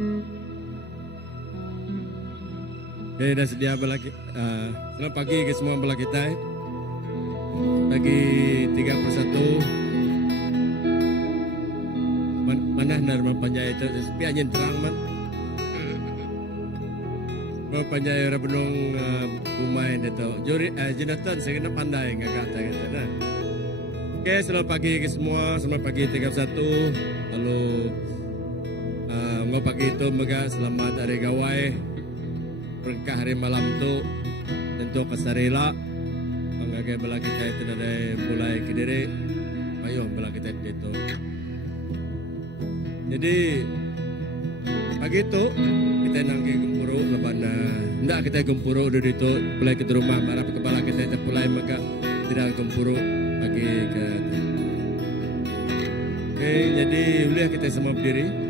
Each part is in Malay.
Oke, dah sedia selamat pagi ke semua belah kita. Pagi 31. Mana narma panjai itu sepi anjing terang man. Bawa panjai orang benung pemain itu. Juri Jonathan saya kena pandai nggak kata gitu. Nah. Oke, selamat pagi ke semua. Selamat pagi 31. Lalu ngau pagi itu mega selamat hari gawai. Berkah hari malam tu tentu kasarila panggagai bela kita itu dari mulai ke diri ayo bela kita itu. Jadi pagi itu kita nangke gempuru lebana ndak kita gempuru udah itu mulai ke rumah marah kepala kita itu mulai maka tidak gempuru pagi ke. Oke, jadi boleh kita semua berdiri.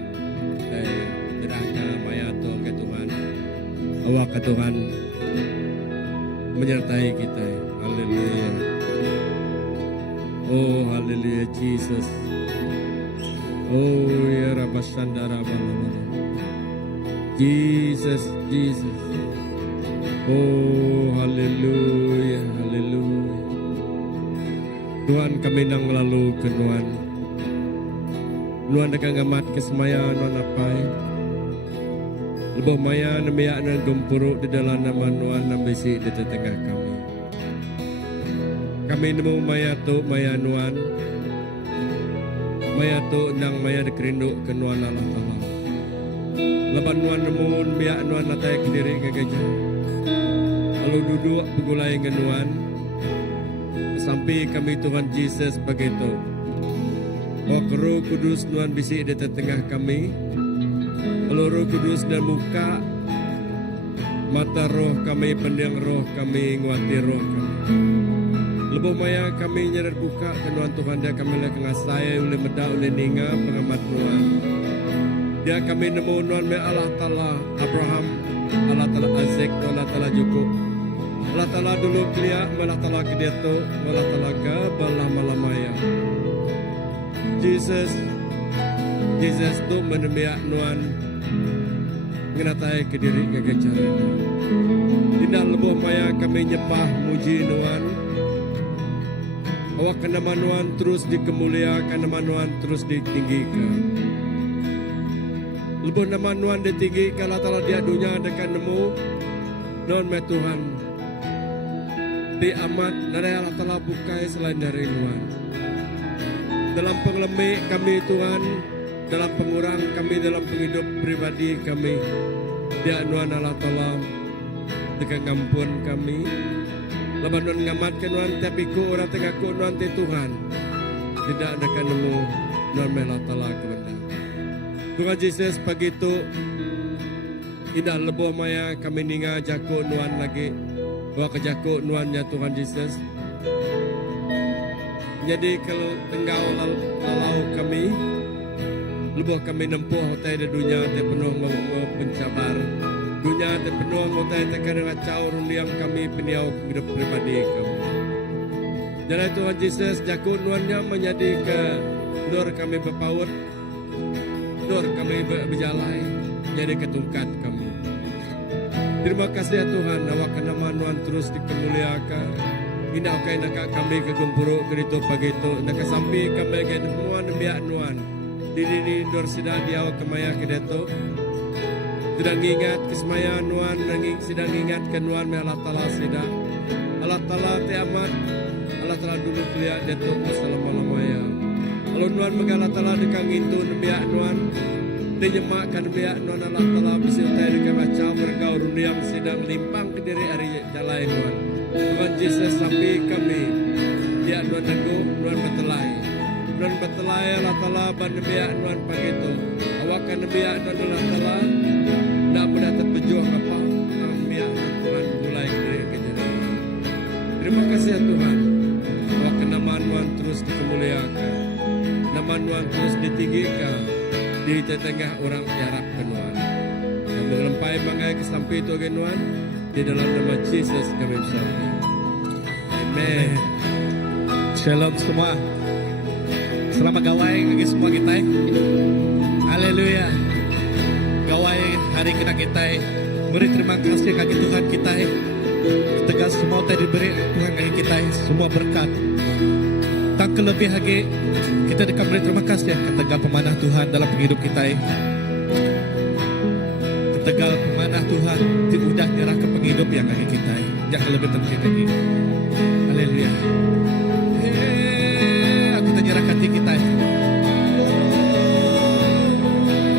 Tidak maya tuh ke Tuhan. Awak Tuhan menyertai kita. Haleluya. Oh haleluya Jesus. Oh ya Rabbasandara balala. Jesus, Jesus. Oh haleluya, haleluya. Tuhan kami nang lalu ke Tuhan. Tuhan dekat ngamat kesemayan Tuhan apai. Lebih maya namiak dan gempuruk di dalam nama Nuan dan besi di tengah kami. Kami nemu maya tu maya Nuan. Maya tu nang maya dikerinduk ke Nuan Allah Allah. Lepas Nuan nemu biak Nuan natai ke diri ke gajah. Lalu duduk begulai ke Nuan. Sampai kami Tuhan Yesus begitu. Oh Roh Kudus Nuan bisi di tengah kami. Kalau Roh Kudus dan buka mata roh kami, pendiang roh kami, nguati roh kami. Lebih maya kami nyerat buka kenuan Tuhan dia kami lagi ngasai oleh meda oleh ninga pengamat Nuan. Dia kami nemu Nuan me Allah Ta'ala Abraham, Allah Ta'ala Isaac, Allah Ta'ala Jacob. Allah Ta'ala dulu kelia, Allah Ta'ala kedeto, Allah Ta'ala gabalah malamaya. Jesus tu menemiak Nuan mengenatai ke diri kegecara. Tidak lebih maya kami nyembah muji Nuan. Awak nama Nuan terus dikemuliakan, nama Nuan terus ditinggikan. Lebih nama Nuan ditinggikan, Allah Ta'ala dia dunia dekat nemu Nuan me Tuhan. Di amat dari Allah Ta'ala bukai selain dari Nuan. Dalam pengelemik kami Tuhan, dalam pengurang kami, dalam penghidup pribadi kami, dia Nuan Allah Ta'ala dengan ngampun kami. Lepas Nuan ngamatkan Nuan, tapi ku orang tengah ku Nuan di Tuhan. Tidak ada kan nemu Nuan Allah Ta'ala kebenar. Tuhan Yesus pagi itu, tidak lebih maya kami ninga jaku Nuan lagi. Bawa ke jaku Nuannya Tuhan Yesus. Jadi kalau tenggau lalau kami, lebih kami nempuh hotai di dunia te penuh pencabar. Dunia te penuh hotai te kena ngacau rundiang kami peniau hidup pribadi kami. Jadi Tuhan Yesus jakun Nuannya menjadi ke nur kami berpaut, nur kami berjalai, jadi ketungkat kami. Terima kasih ya Tuhan, awak nama Nuan terus dikemuliakan. Ina kay naka kami kagempuro kerito pagi itu, naka sampai kami kay semua nembiak Nuan. Diri dor sida diaw kemaya kedeto. Sedang ingat kesemaya Nuan, sedang ingat ke Nuan me Allah Ta'ala sida. Allah Ta'ala te amat, Allah Ta'ala dulu kuliah deto masalah-malamaya. Kalau Nuan mega Allah Ta'ala dekang itu nembiak Nuan. Dinyemakkan nembiak Nuan Allah Ta'ala bisa utai dekang macam mergau rundiang sedang limpang ke diri hari jalai Nuan. Tuhan Yesus sampai kami dia Nuan neguh, Nuan betelai. Nuan betelai Allah Ta'ala bandebiak Nuan pagi itu. Awakan nebiak Nuan Allah Ta'ala nak pernah terpejuang apa nebiak Tuhan mulai dari kejadian. Terima kasih ya Tuhan. Awakan nama Nuan terus dikemuliakan. Nama Nuan terus ditinggikan di tengah orang tiarap ke Nuan. Kami melempai banggai kesampai itu ke Nuan. Di dalam nama Yesus kami bersyukur. Amen. Shalom semua. Selamat gawai bagi semua kita. Haleluya. Gawai hari kita beri terima kasih kaki Tuhan kita. Tegas semua tadi diberi Tuhan kaki kita semua berkat. Tak kelebih lagi kita dekat beri terima kasih ketegal pemanah Tuhan dalam hidup kita. Ketegal pemanah Tuhan udah nyerah ke penghidup yang kaki kita. Yang lebih penting lagi. Haleluya. Kita nyerah hati kita.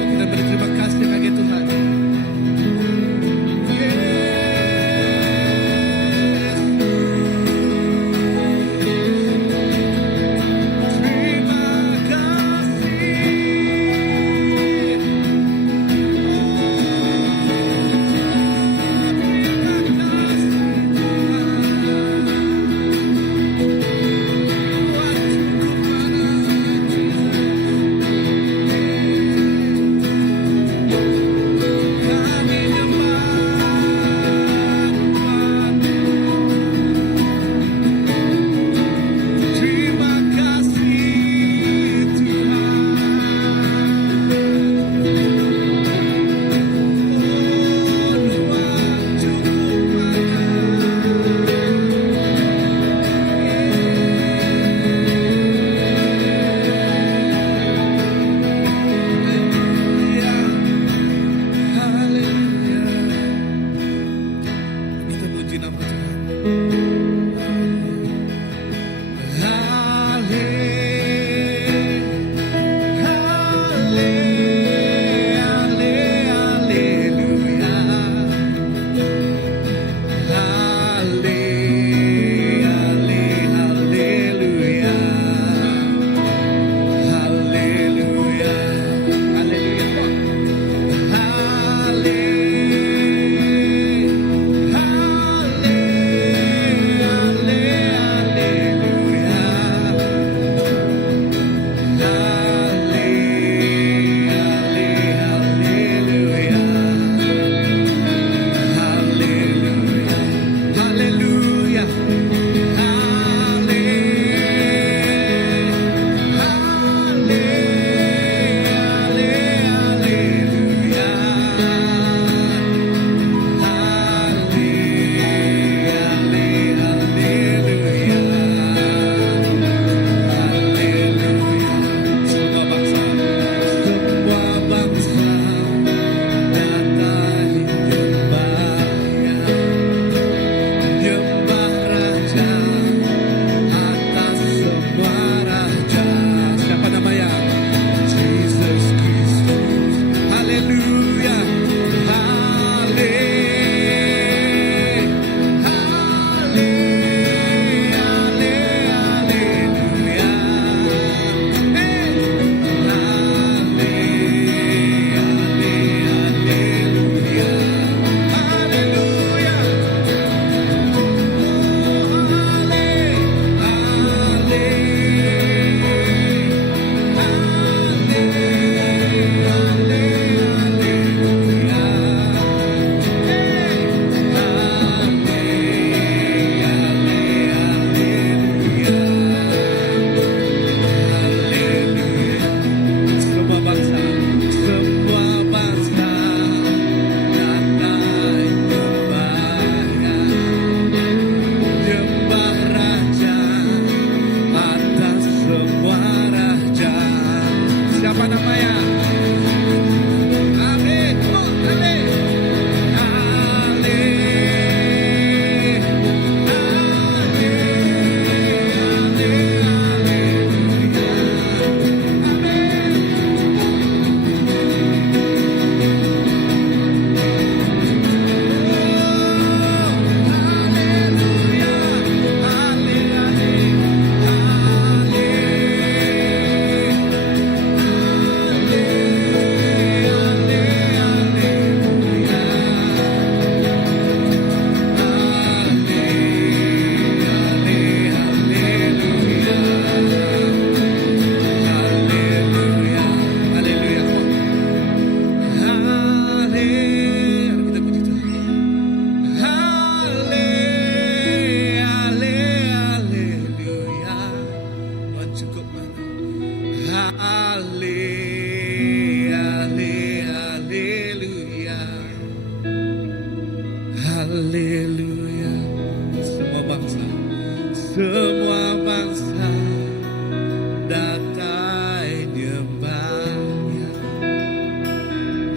Kita beri terima kasih kaki Tuhan.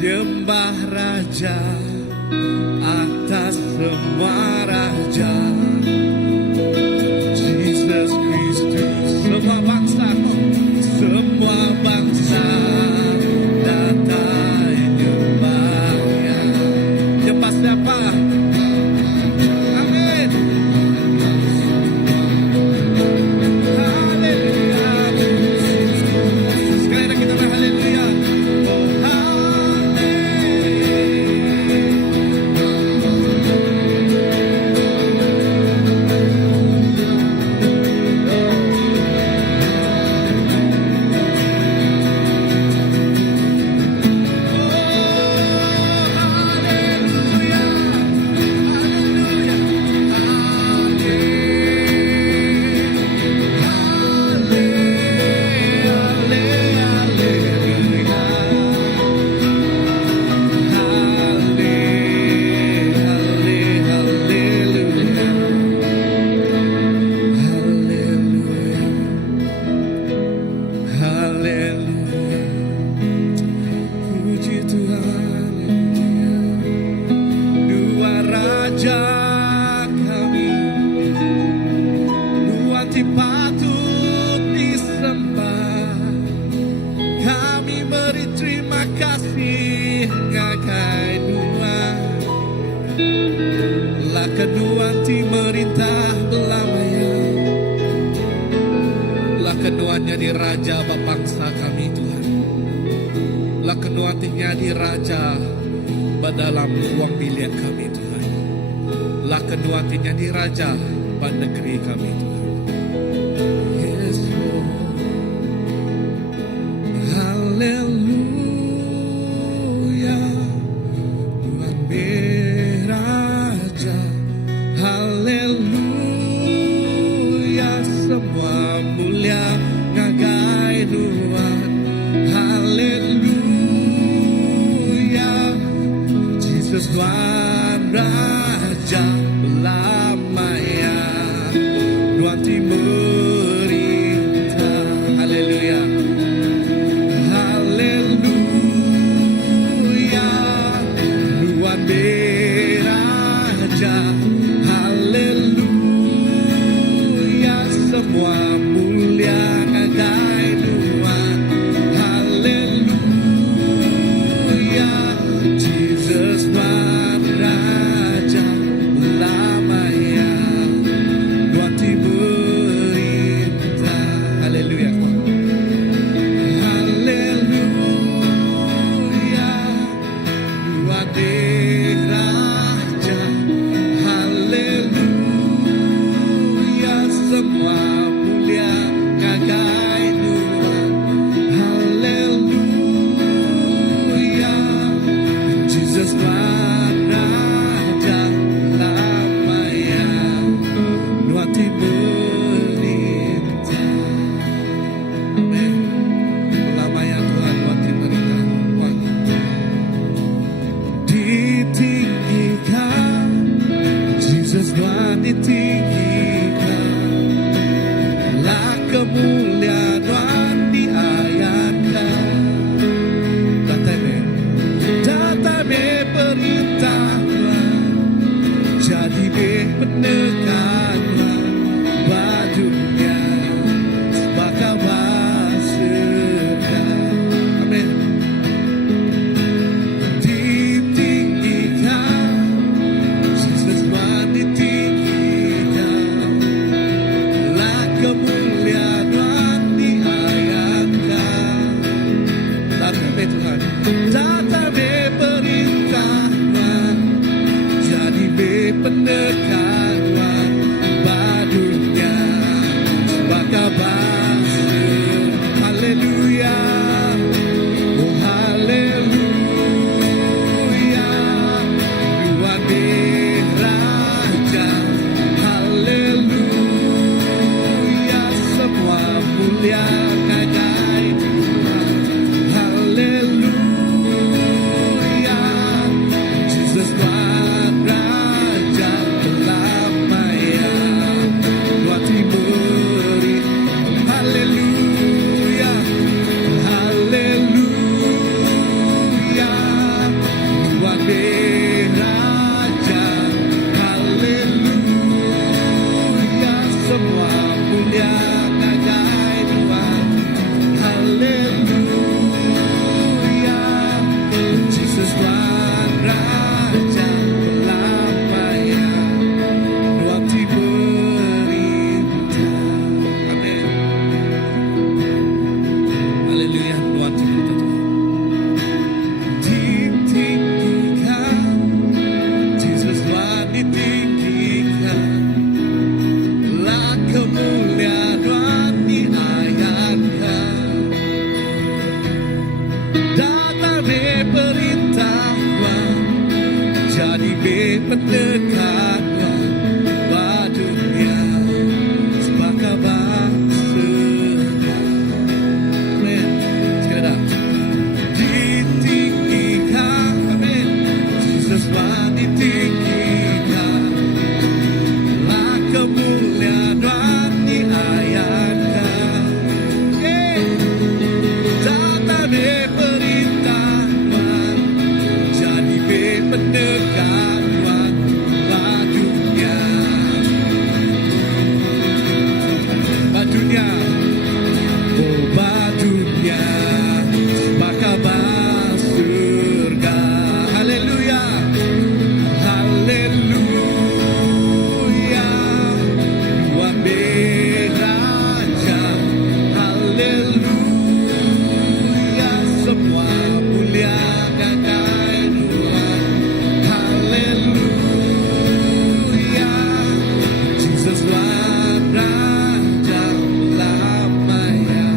Nyembah Raja atas semua raja, Jesus Kristus. Semua bangsa datang nyembahnya. Nyembah siapa? Amin. Haleluya. Sekali lagi kita berhaleluya. Patut disembah, kami beri terima kasih ngagai dua. La kedua ti merintah belamanya, la keduanya di raja bapangsa kami Tuhan. La keduanya di raja dalam uang milik kami Tuhan. La keduanya di raja pada negeri kami Tuhan. Haleluya, Tuhan beraja. Haleluya, semua mulia ngagai Tuhan. Haleluya, Jesus Tuhan Raja belamanya, Tuhan merintah. Haleluya. Beraja, haleluya, semua mulia ngagai Tuhan. Haleluya, Jesus Raja. mendekat badunya sebagai bangsa. Amin. Sekali dah. Ditinggikan, amin. Jesus ditinggikan, lah kemuliaan diayatkan. Data diberitakan, jadi mendekat badunya. Badunya, oh badunya, maka surga. Haleluya, haleluya, Tuhan beraja. Haleluya, semua mulia gagai Tuhan. Haleluya, Jesus raja lamanya.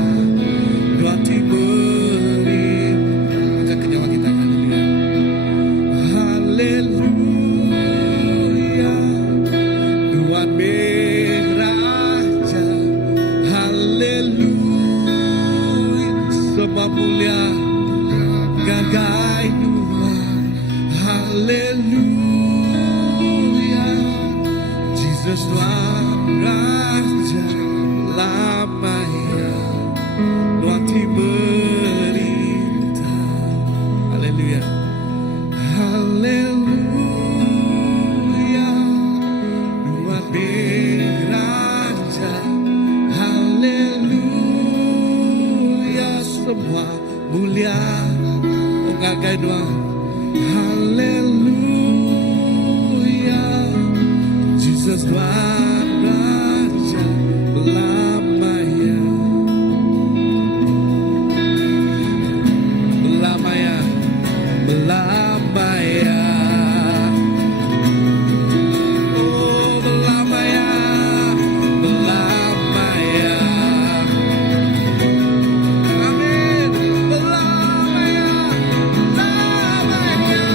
Tuhan diberi, angkat ke nyawa kita. Haleluya, Tuhan beraja. Haleluya, semua mulia gagai Tuhan. Haleluya, Jesus Tuhan raja lamanya. Tuhan diberita. Haleluya, haleluya, Tuhan beraja. Haleluya, semua mulia gagai Tuhan. Haleluya, Jesus Tuhan raja lamanya. Lamanya, lamanya. Oh, lamanya, lamanya. Amin. Lamanya, lamanya.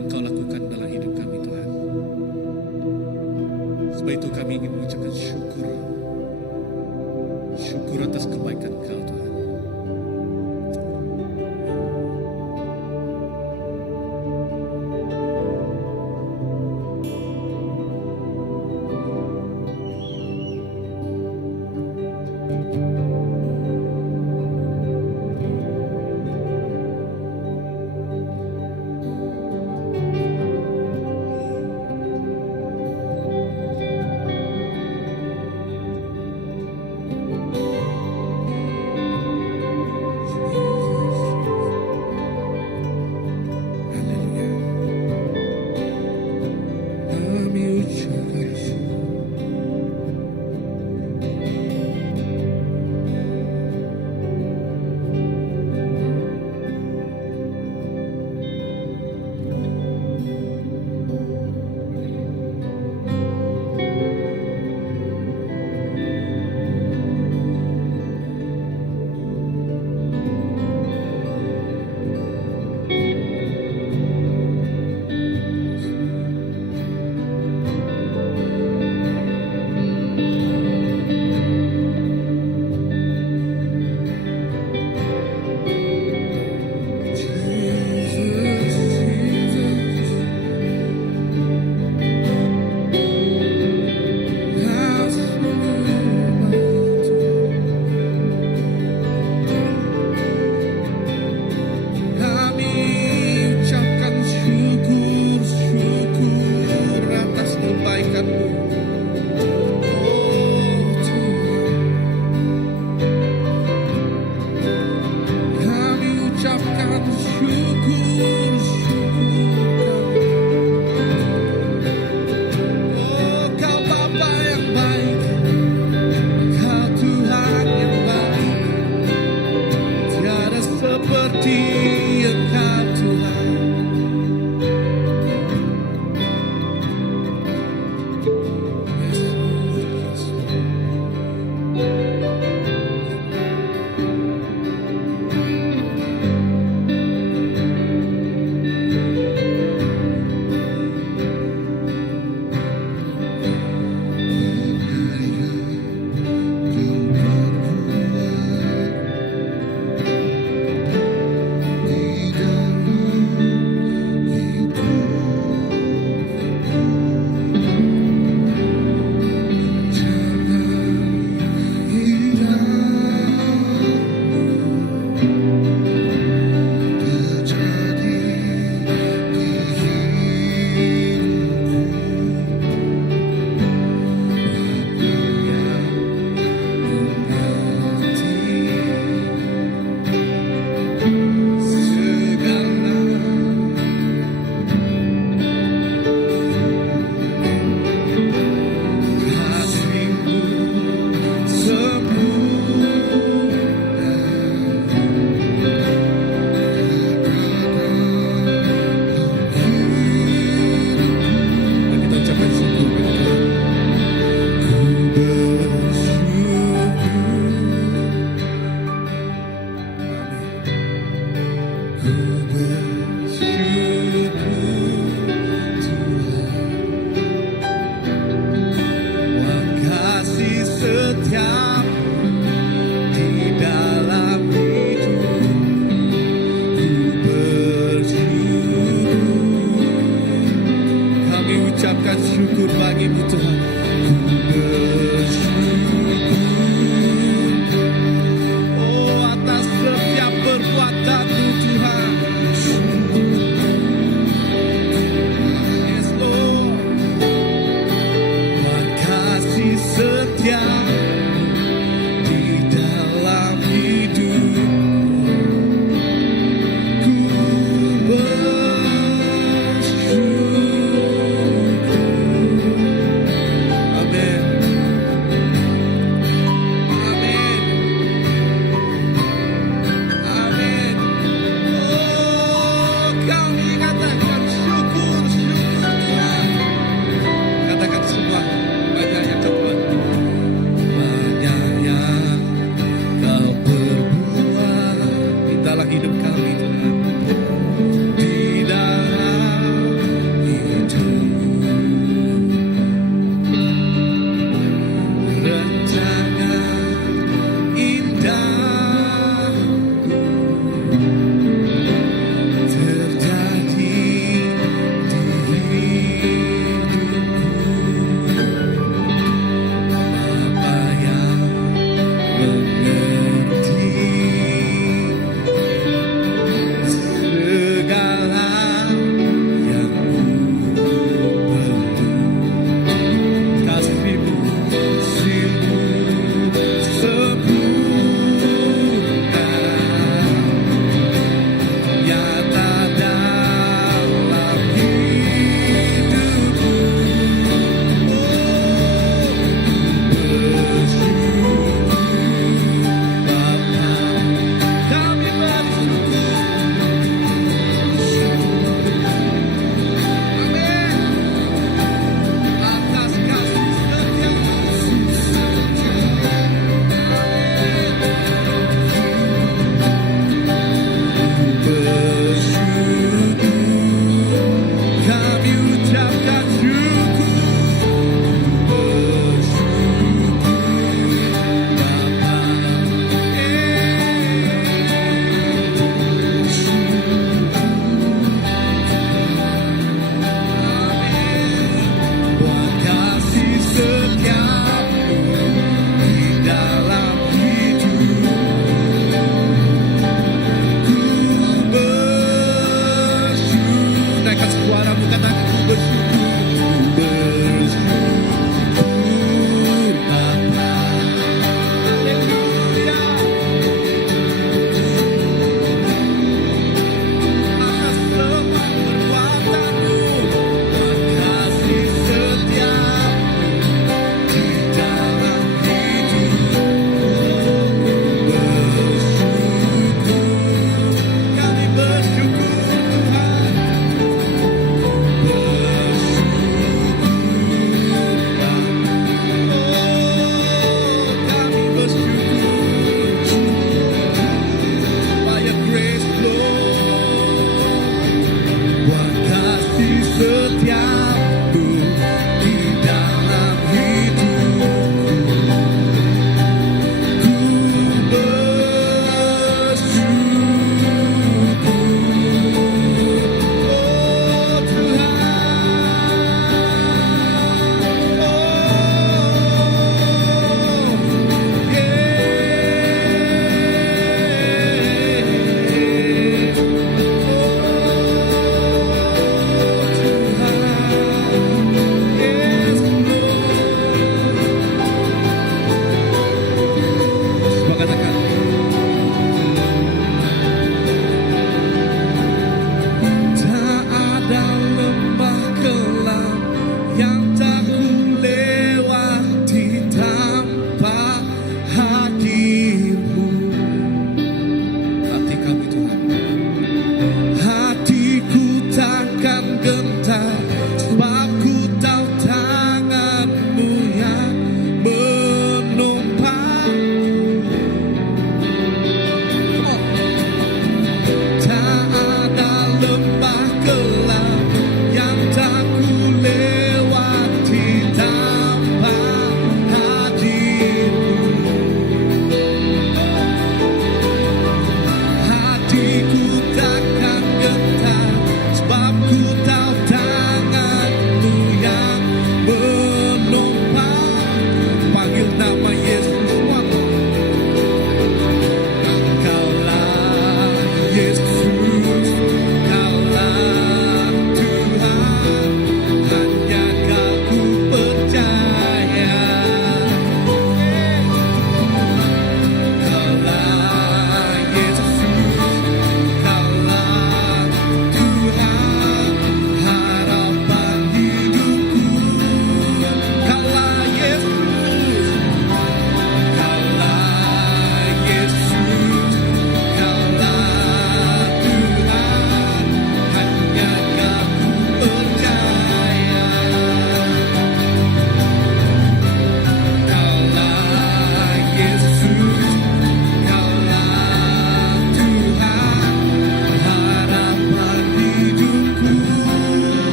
yang Kau lakukan dalam hidup kami Tuhan. Sebab itu kami ingin mengucapkan syukur. Syukur atas kebaikan Kau Tuhan.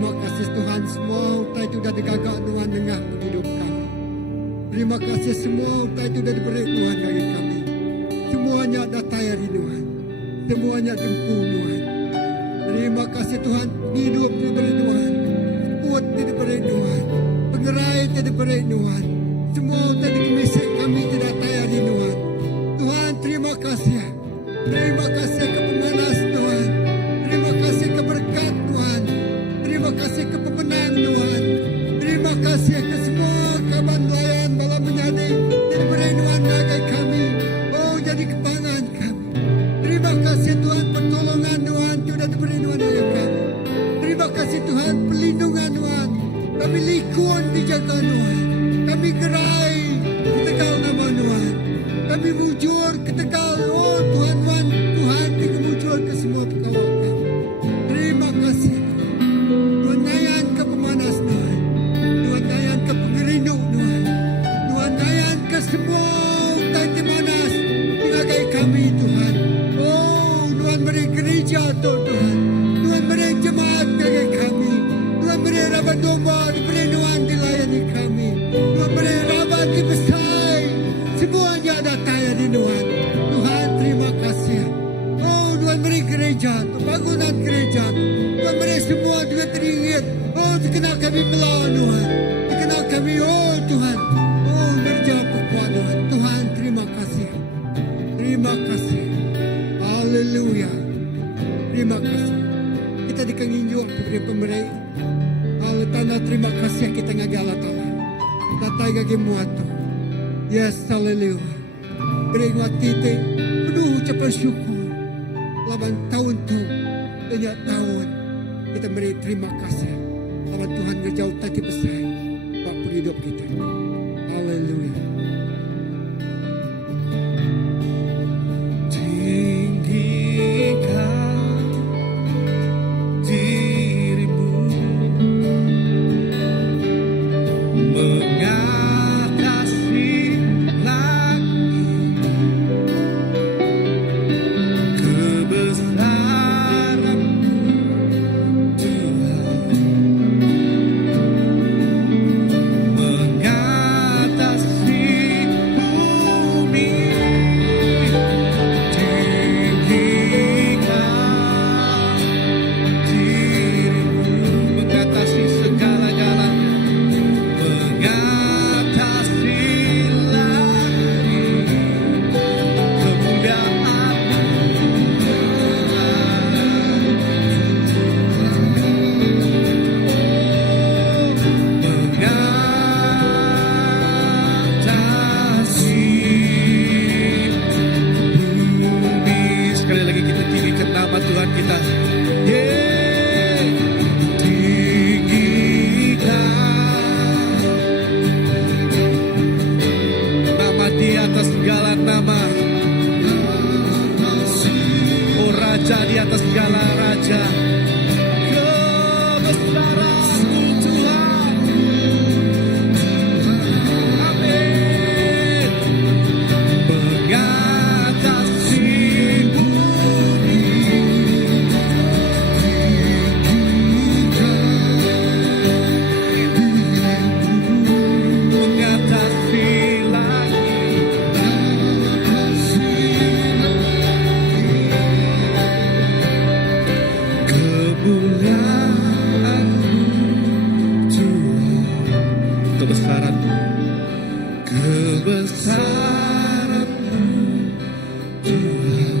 Terima kasih Tuhan, semua utai itu sudah digagak Tuhan dengan hidup kami. Terima kasih semua utai itu sudah diberi Tuhan bagi kami. Semuanya ada tayari Tuhan. Semuanya tempur Tuhan. Terima kasih Tuhan, hidup diberi Tuhan. Kuat diberi Tuhan. Pengerai diberi Tuhan. Semua utai dikemisik kami tidak tayari Tuhan. Tuhan terima kasih. Terima kasih ke pemanas Tuhan. Terima kasih ke berkat Tuhan. Terima kasih ke pemenang Tuhan. Terima kasih ke semua kawan nelayan malam menjadi diberi Tuhan bagi kami. Oh jadi kebanggaan kami. Terima kasih Tuhan pertolongan Tuhan sudah diberi Tuhan bagi kami. Terima kasih Tuhan perlindungan Tuhan. Kami likun dijaga Tuhan. Kami gerai di tegal nama Tuhan. Kami mujur ke tegal. Oh Tuhan Tuhan Tuhan kita mujur ke semua kawan kami. Terima kasih. Tuhan dayan ke pemanas Tuhan. Tuhan dayan ke pengerinduk Tuhan. Tuhan dayan ke semua utai manas tinggalkan kami Tuhan. Oh Tuhan beri gereja Tuhan. Tuhan beri jemaat bagi kami. Tuhan beri rabat domba diberi Tuhan dilayani kami. Tuhan beri rabat dibesai. Semuanya ada tayar di Tuhan. Tuhan terima kasih. Oh Tuhan beri gereja, pembangunan gereja. Tuhan beri semua juga teringit. Oh dikenal kami melawan Tuhan. Dikenal kami oh Tuhan. Oh berjaya kuat Tuhan. Tuhan terima kasih. Terima kasih. Haleluya. Terima kasih. Kita dikenginjau dari pemberi. Allah tanda terima kasih kita ngagala Tuhan. Tatai gagi muatu. Yes, haleluya. Beri watite penuh ucapan syukur. Lawan tahun tu banyak tahun kita beri terima kasih. Lawan Tuhan ngejauh tadi besar waktu hidup kita. Haleluya. Tinggikan dirimu mengatasi langit, kebesaran-Mu Tuhan mengatasi bumi. Tinggikan dirimu mengatasi segala-galanya, mengatasi langit, kemuliaan-Mu mengatasi bumi. Sekali lagi kita tinggikan nama Tuhan kita. Yeah. Tinggikan nama di atas segala nama. Oh Raja di atas segala raja. Kebesaran-Mu Tuhan. Amin. Mengatasi bumi. Mengatasi langit. Kemuliaan-Mu Tuhan. Kebesaran-Mu, kebesaran-Mu Tuhan.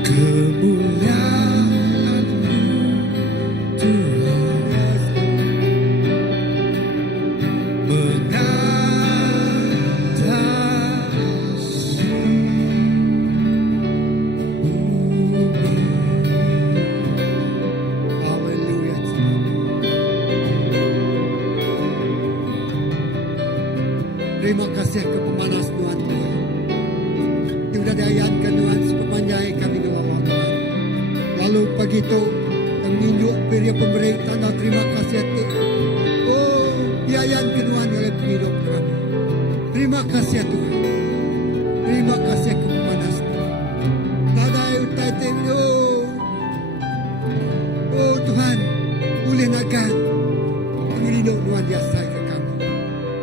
Kemuliaan-Mu Tuhan. Mengatasi bumi. Haleluya. Terima kasih ke pemanas Tuhan. Yang sudah diayatkan Tuhan sepanjang kami dalam Tuhan. Lalu pagi itu menginjuk beri pemberi tanda terima kasih hati. Oh diayatkan Tuhan oleh penghidup kami. Terima kasih Tuhan. Terima kasih ke pemanas Tuhan. Tadai utai oh boleh nagang pengirinok Tuhan biasa ke kami.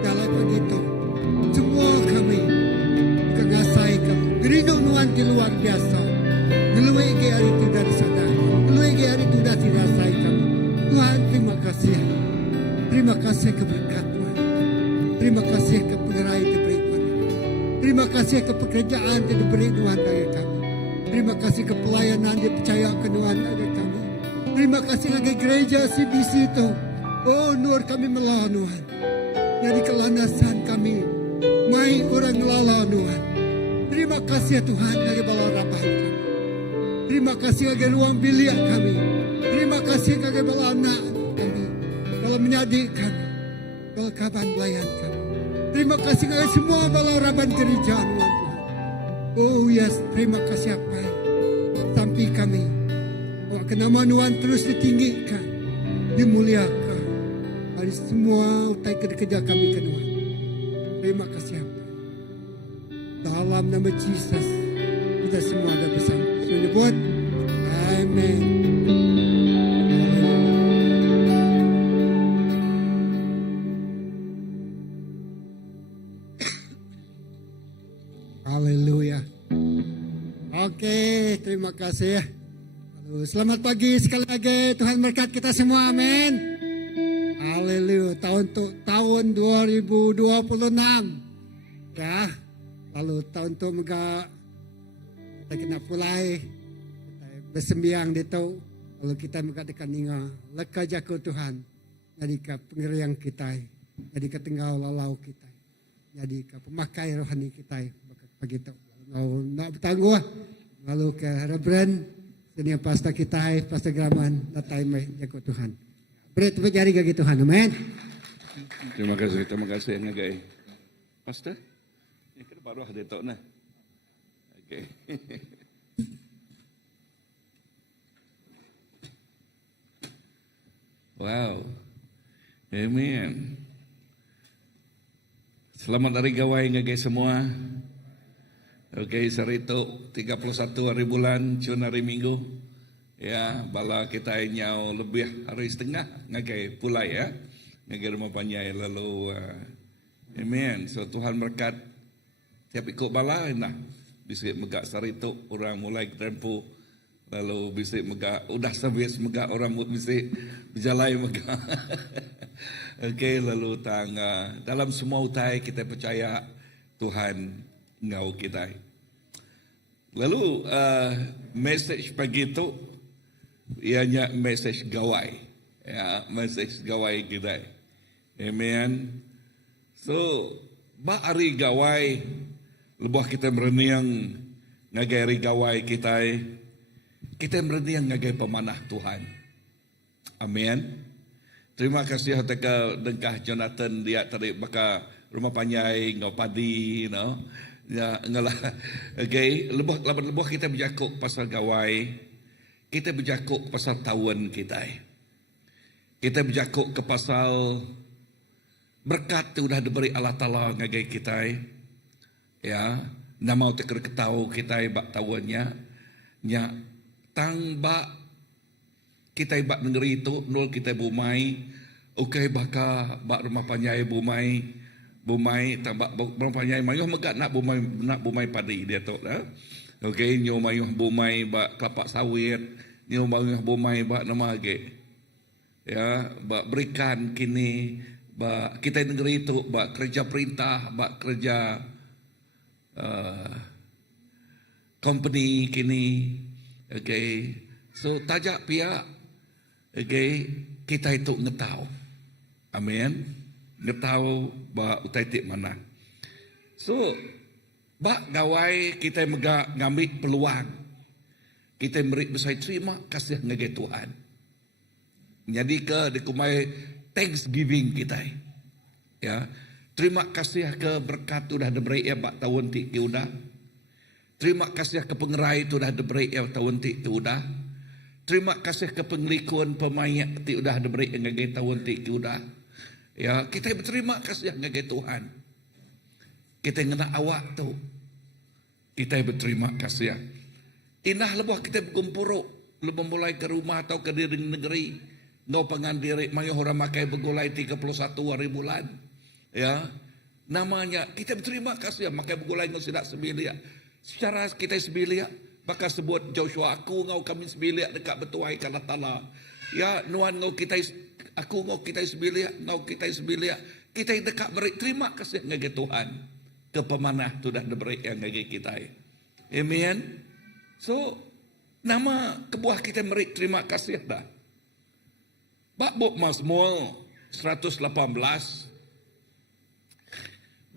Kalau begitu, semua kami kengasai kami. Pengirinok Tuhan di luar biasa. Ngeluai ke hari itu dari sadar. Ngeluai ke hari itu dari dirasai kami. Tuhan terima kasih. Terima kasih keberkat Tuhan. Terima kasih ke pengerai diberi Tuhan. Terima kasih ke pekerjaan yang diberi Tuhan dari kami. Terima kasih ke pelayanan yang percaya ke Tuhan dari kami. Terima kasih lagi gereja CBC itu. Oh, nur kami melawan Tuhan. Jadi kelanasan kami. Mai orang melawan Tuhan. Terima kasih Tuhan lagi balarapan kami. Terima kasih lagi ruang bilik kami. Terima kasih lagi balana kami. Kalau menjadi kami. Kalau kapan pelayan kami. Terima kasih lagi semua balarapan gereja Tuhan. Oh yes, terima kasih apa sampai kami. Nama Tuhan terus ditinggikan, dimuliakan. Dari semua utai kerja kami ke Tuhan. Terima kasih apa. Dalam nama Yesus kita semua ada bersama. Sudah buat. Amin. Haleluya. Oke, terima kasih. Selamat pagi sekali lagi. Tuhan berkat kita semua. Amin. Haleluya. Tahun 2026. Ya. Lalu tahun itu kita kena pulai. Kita bersembiang itu. Lalu kita mengatakan ingat. Leka jago Tuhan. Jadi ke pengeriang kita. Jadi ke tinggal lalau kita. Jadi ke pemakai rohani kita. Begitu. Lalu nak bertangguh. Lalu ke Reverend. Ini pastor kita, pastor Graman, datai mai jago Tuhan. Beri tepuk jari bagi Tuhan, amin. Terima kasih ngagai. Pastor, ini kan baru ada tok nah. Okey. Wow. Amen. Selamat hari gawai ngagai semua. Okey, sarito 31 hari bulan, cun hari minggu. Ya, bala kita nyau lebih hari setengah ngagai pulai ya. Ngagai rumah panjai lalu amen. So Tuhan berkat tiap ikut bala nah. Bisa megak sarito orang mulai tempo lalu bisa megak udah sabis megak orang bisa berjalan megak. Okey, lalu dalam semua utai kita percaya Tuhan ngau kita. Lalu message pagi itu ianya message gawai. Ya, message gawai kita. Amen. So, ba hari gawai lebuh kita mereniang ngagai hari gawai kita. Kita mereniang ngagai pemanah Tuhan. Amen. Terima kasih hataka dengkah Jonathan dia tarik baka rumah panjai ngau padi, no. Ya, ngalah. Okay, lebuh kita berjakuk pasal gawai. Kita berjakuk pasal tahun kita. Kita berjakuk ke pasal berkat tu dah diberi Allah Taala ngagai kita. Ya, nama utek ketau kita bak tahunnya. Nya tang bak kita bak negeri itu nol kita bumai. Okay, baka bak rumah panjai bumai. Bumai tambak berpanyai mayuh megak nak bumai padi dia tok dah. Okey, nyo mayuh bumai bak kelapa sawit, nyo mayuh bumai bak nama age. Ya, bak berikan kini bak kita negeri itu bak kerja perintah, bak kerja company kini. Okey. So tajak pihak okey, kita itu ngetau. Amin. Ngetau ba utai tik mana. So, ba gawai kita mega ngambil peluang. Kita beri besar terima kasih ngagai Tuhan. Jadi ke dikumai Thanksgiving kita. Ya. Terima kasih ke berkat sudah diberi ya bak tahun tik udah. Terima kasih ke pengerai sudah diberi ya tahun tik udah. Terima kasih ke penglikuan pemain tik udah diberi ngagai tahun tik udah. Ya, kita berterima kasih ngagai Tuhan. Kita ngena awak tu. Kita berterima kasih. Indah lebuh kita berkumpul, lebuh mulai ke rumah atau ke diri negeri. no pengandiri mayo orang makai begulai 31 hari bulan. Ya. Namanya kita berterima kasih makai begulai ngau sidak sebilia. Secara kita sebilia bakal sebut Joshua aku ngau kami sebilia dekat betuai kana tala. Ya nuan ngau kita aku ngau kita sebilia ngau kita sebilia. Kita dekat beri terima kasih ngage Tuhan. Ke pemanah tu dah diberi yang ngage kita. Amen. So nama kebuah kita beri terima kasih dah. Bab Mazmur 118.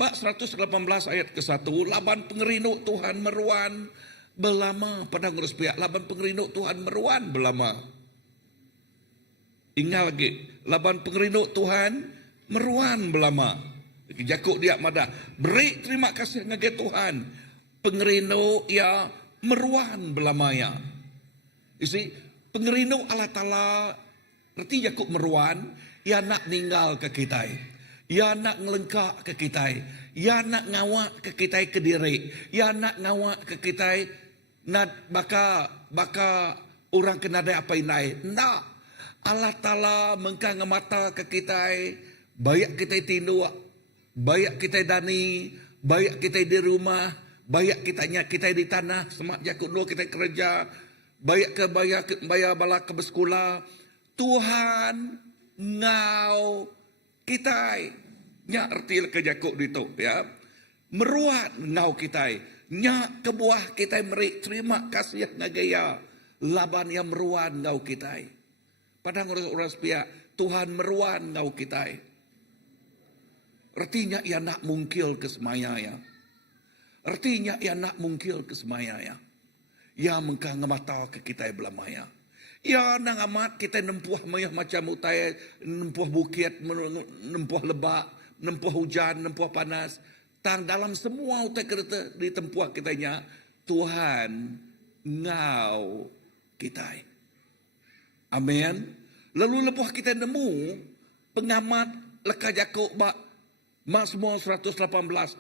Bab 118 ayat ke-1. Laban pengerinu Tuhan meruan belama. Pada ngurus pihak. Laban pengerinu Tuhan meruan belama. Ingat lagi. Laban pengerinu Tuhan meruan belama. Jakuk dia madah. Beri terima kasih ngage Tuhan. Pengerinu ya meruan belama ya. You see, pengerinu Allah Ta'ala. Berarti Yakub meruan. Ya nak ninggal ke kita. Ya nak ngelengkak ke kita. Ya nak ngawak ke kita ke diri. Ya nak ngawak ke kita. Nak baka orang kena ada apa inai. Nak. Allah Ta'ala mengkang mata ke kita. Bayak kita tinduk. Bayak kita dani. Bayak kita di rumah. Bayak kita di tanah. Semak Yakub dulu kita kerja. Bayak ke bayar bala ke bersekolah. Tuhan ngau kita. Nya erti ke Yakub itu ya. Meruat ngau kita. Nya kebuah kita meri terima kasih ngagaya. Laban yang meruan ngau kita. Padang orang sepia Tuhan meruan ngau kita. Artinya ia nak mungkil ke semaya ya. Artinya ia nak mungkil ke semaya ya. Ya mengkang mata ke kita belamaya. Ya nang amat kita nempuh mayah macam utai, nempuh bukit, nempuh lebak, nempuh hujan, nempuh panas. Tang dalam semua utai kereta ditempuh kitanya, Tuhan ngau kita. Amin. Lalu lepuh kita nemu pengamat leka Yakub bak Mazmur 118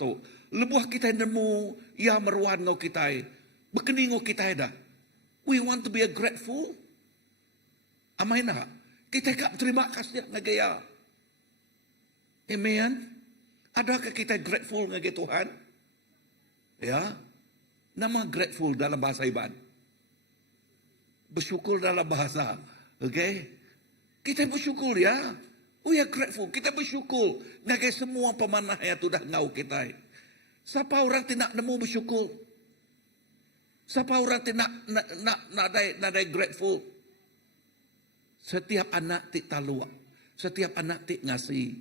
tu. Lepuh kita nemu ya meruan ngau kita. Berkening ngau kita dah. We want to be a grateful. Amai nak? Kita tak terima kasih ngagaya. Amen. Adakah kita grateful ngagaya Tuhan? Ya. Nama grateful dalam bahasa Iban. Bersyukur dalam bahasa. Okay. Kita bersyukur ya. We are grateful. Kita bersyukur. Ngagaya semua pemanah yang sudah ngau kita. Siapa orang tidak nemu bersyukur? Siapa orang tidak nak ada grateful? Setiap anak tik talua. Setiap anak tik ngasih.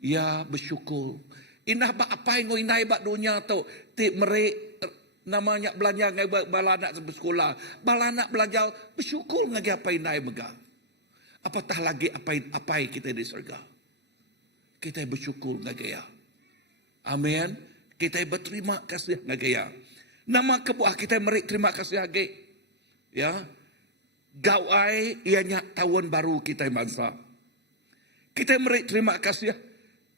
Ya bersyukur. Inah bak apa yang inai bak dunia tu. Tik merik namanya belanja ngai bala anak sekolah. Bala anak belajar bersyukur ngagi apa inai megang. Apatah lagi apa kita di surga. Kita bersyukur ngagi ya. Amin. Kita berterima kasih ngagi ya. Nama kebuah kita merik terima kasih ngagi. Ya. Gawai ianya tahun baru kita bangsa. Kita beri terima kasih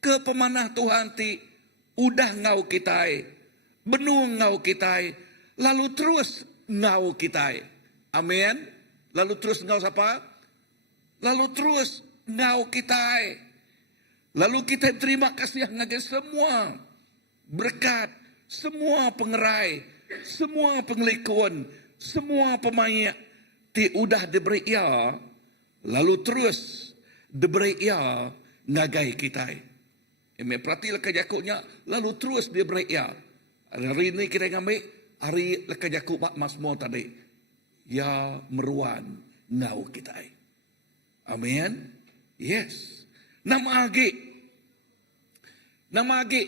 ke pemanah Tuhan ti udah ngau kita, benung ngau kita, lalu terus ngau kita. Amin. Lalu terus ngau siapa? Lalu terus ngau kita. Lalu kita terima kasih ngagai semua berkat, semua pengerai, semua pengelikun, semua pemain. Ti udah diberi ia, lalu terus diberi ia ngagai kita. Eme perhati leka Yakubnya, lalu terus diberi ia. Hari ini kita ngambil hari leka Yakub bak Mazmur tadi. Ya meruan ngau kita. Amin. Yes. Nama agi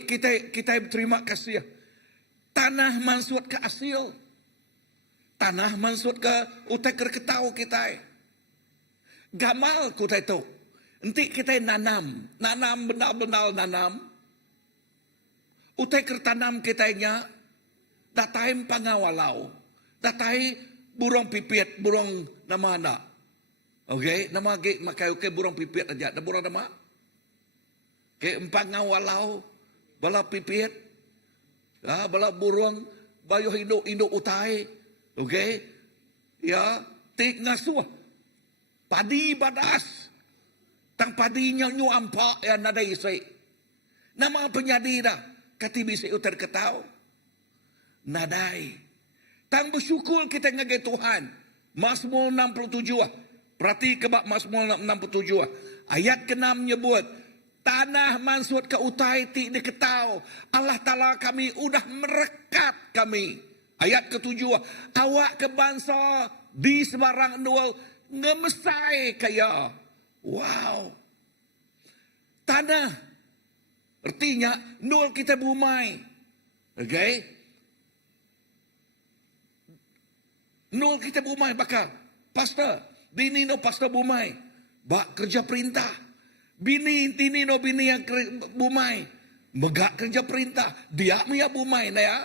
kita berterima kasih. Tanah mansut ke asil. Tanah mansut ke utai kerketau kita. Gamal kita itu. Nanti kita nanam benar-benar nanam. Utai kertanam kitanya. Datai pangawalau. Datai burung pipit, burung nama anak. Okay, nama ke makai burung pipit aja. Ada burung nama? Okay, pangawalau, bala pipit, bala burung, bayu induk utai. Okay, ya, tik ngasuh, padi badas, Tang padinya nyu ampak ya nadai se. Nama penyadi dah. Kati bisi utar ketau. Nadai. Tang bersyukur kita ngagai Tuhan. Mazmur 67. Perhati kebak Mazmur 67. Ayat ke-6 menyebut. Tanah mansut ke utai ti diketau. Allah Ta'ala kami udah merekat kami. Ayat ke-7. Awak ke bangsa di sebarang nual ngemesai kaya. Wow. Tanah. Artinya nual kita bumai. Okay. Nual kita bumai bakal. Pastor. Bini no pastor bumai. Bak kerja perintah. Bini tini no bini yang bumai. Megak kerja perintah. Dia punya bumai na ya.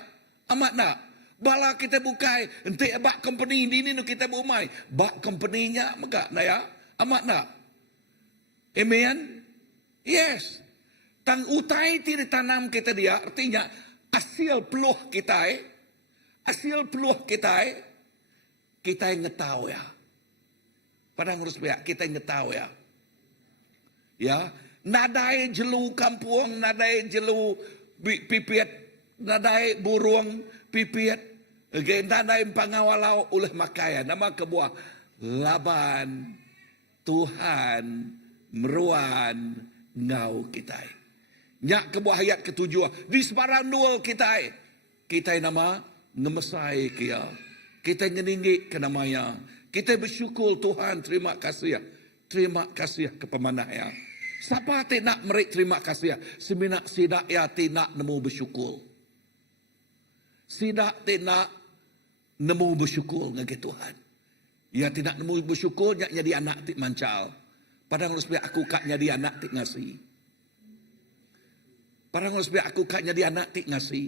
Amat nak. Bala kita bukai. Enti bak company ini no kita bumai. Bak company-nya megak na ya. Amat nak. Amen. Yes. Tang utai ti ditanam kita dia. Artinya hasil peluh kita hasil peluh kita kita yang ngetahu ya. Padahal harus biar kita yang ngetahu ya. Ya, nadai jelu kampung, nadai jelu pipit, nadai burung pipit, okay, nadai pangawalau oleh makaya. Nama kebuah laban Tuhan meruan ngau kita. Nyak kebuah ayat ke-7. Di sebarang nual kita. Kita nama ngemesai kia. Kita nyeninggi ke namanya. Kita bersyukur Tuhan, terima kasih. Terima kasih ke pemanah ya. Siapa tidak merik terima kasih? Seminak sidak ya tidak nemu bersyukur. Sidak tidak nemu bersyukur dengan Tuhan. Ya tidak nemu bersyukur jadi anak tik mancal. Padahal harus biar aku kak jadi anak tik ngasih. Padahal harus biar aku kak jadi anak tik ngasih.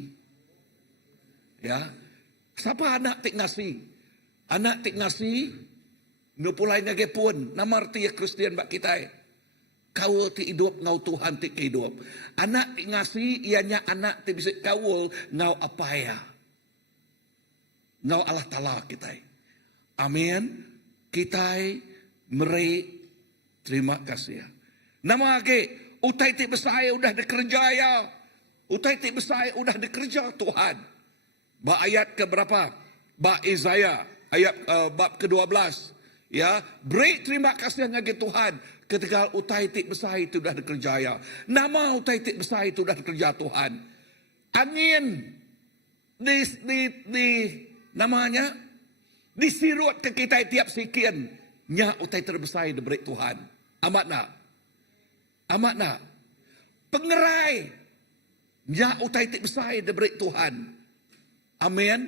Ya. Siapa anak tik ngasih? Anak tik ngasih. Nupulai ngage pun. Nama arti ya Kristian bak kita. Kau ti hidup ngau Tuhan ti hidup. Anak ti ngasih ianya anak ti bisa kawul ngau apa ya. Ngau Allah Ta'ala kita. Amin. Kita meri terima kasih. Nama ke utai ti besar udah dikerja ya. Utai ti besar udah dikerja Tuhan. Ba ayat ke berapa? Ba Isaiah ayat bab ke-12. Ya, beri terima kasih ngagi Tuhan. Ketika utai tik besar itu dah dikerjaya. Nama utai tik besar itu dah dikerja Tuhan. Angin di namanya disirut ke kita tiap sikian. Nya utai terbesar diberi Tuhan. Amat nak. Amat nak. Pengerai. Nya utai tik besar diberi Tuhan. Amin.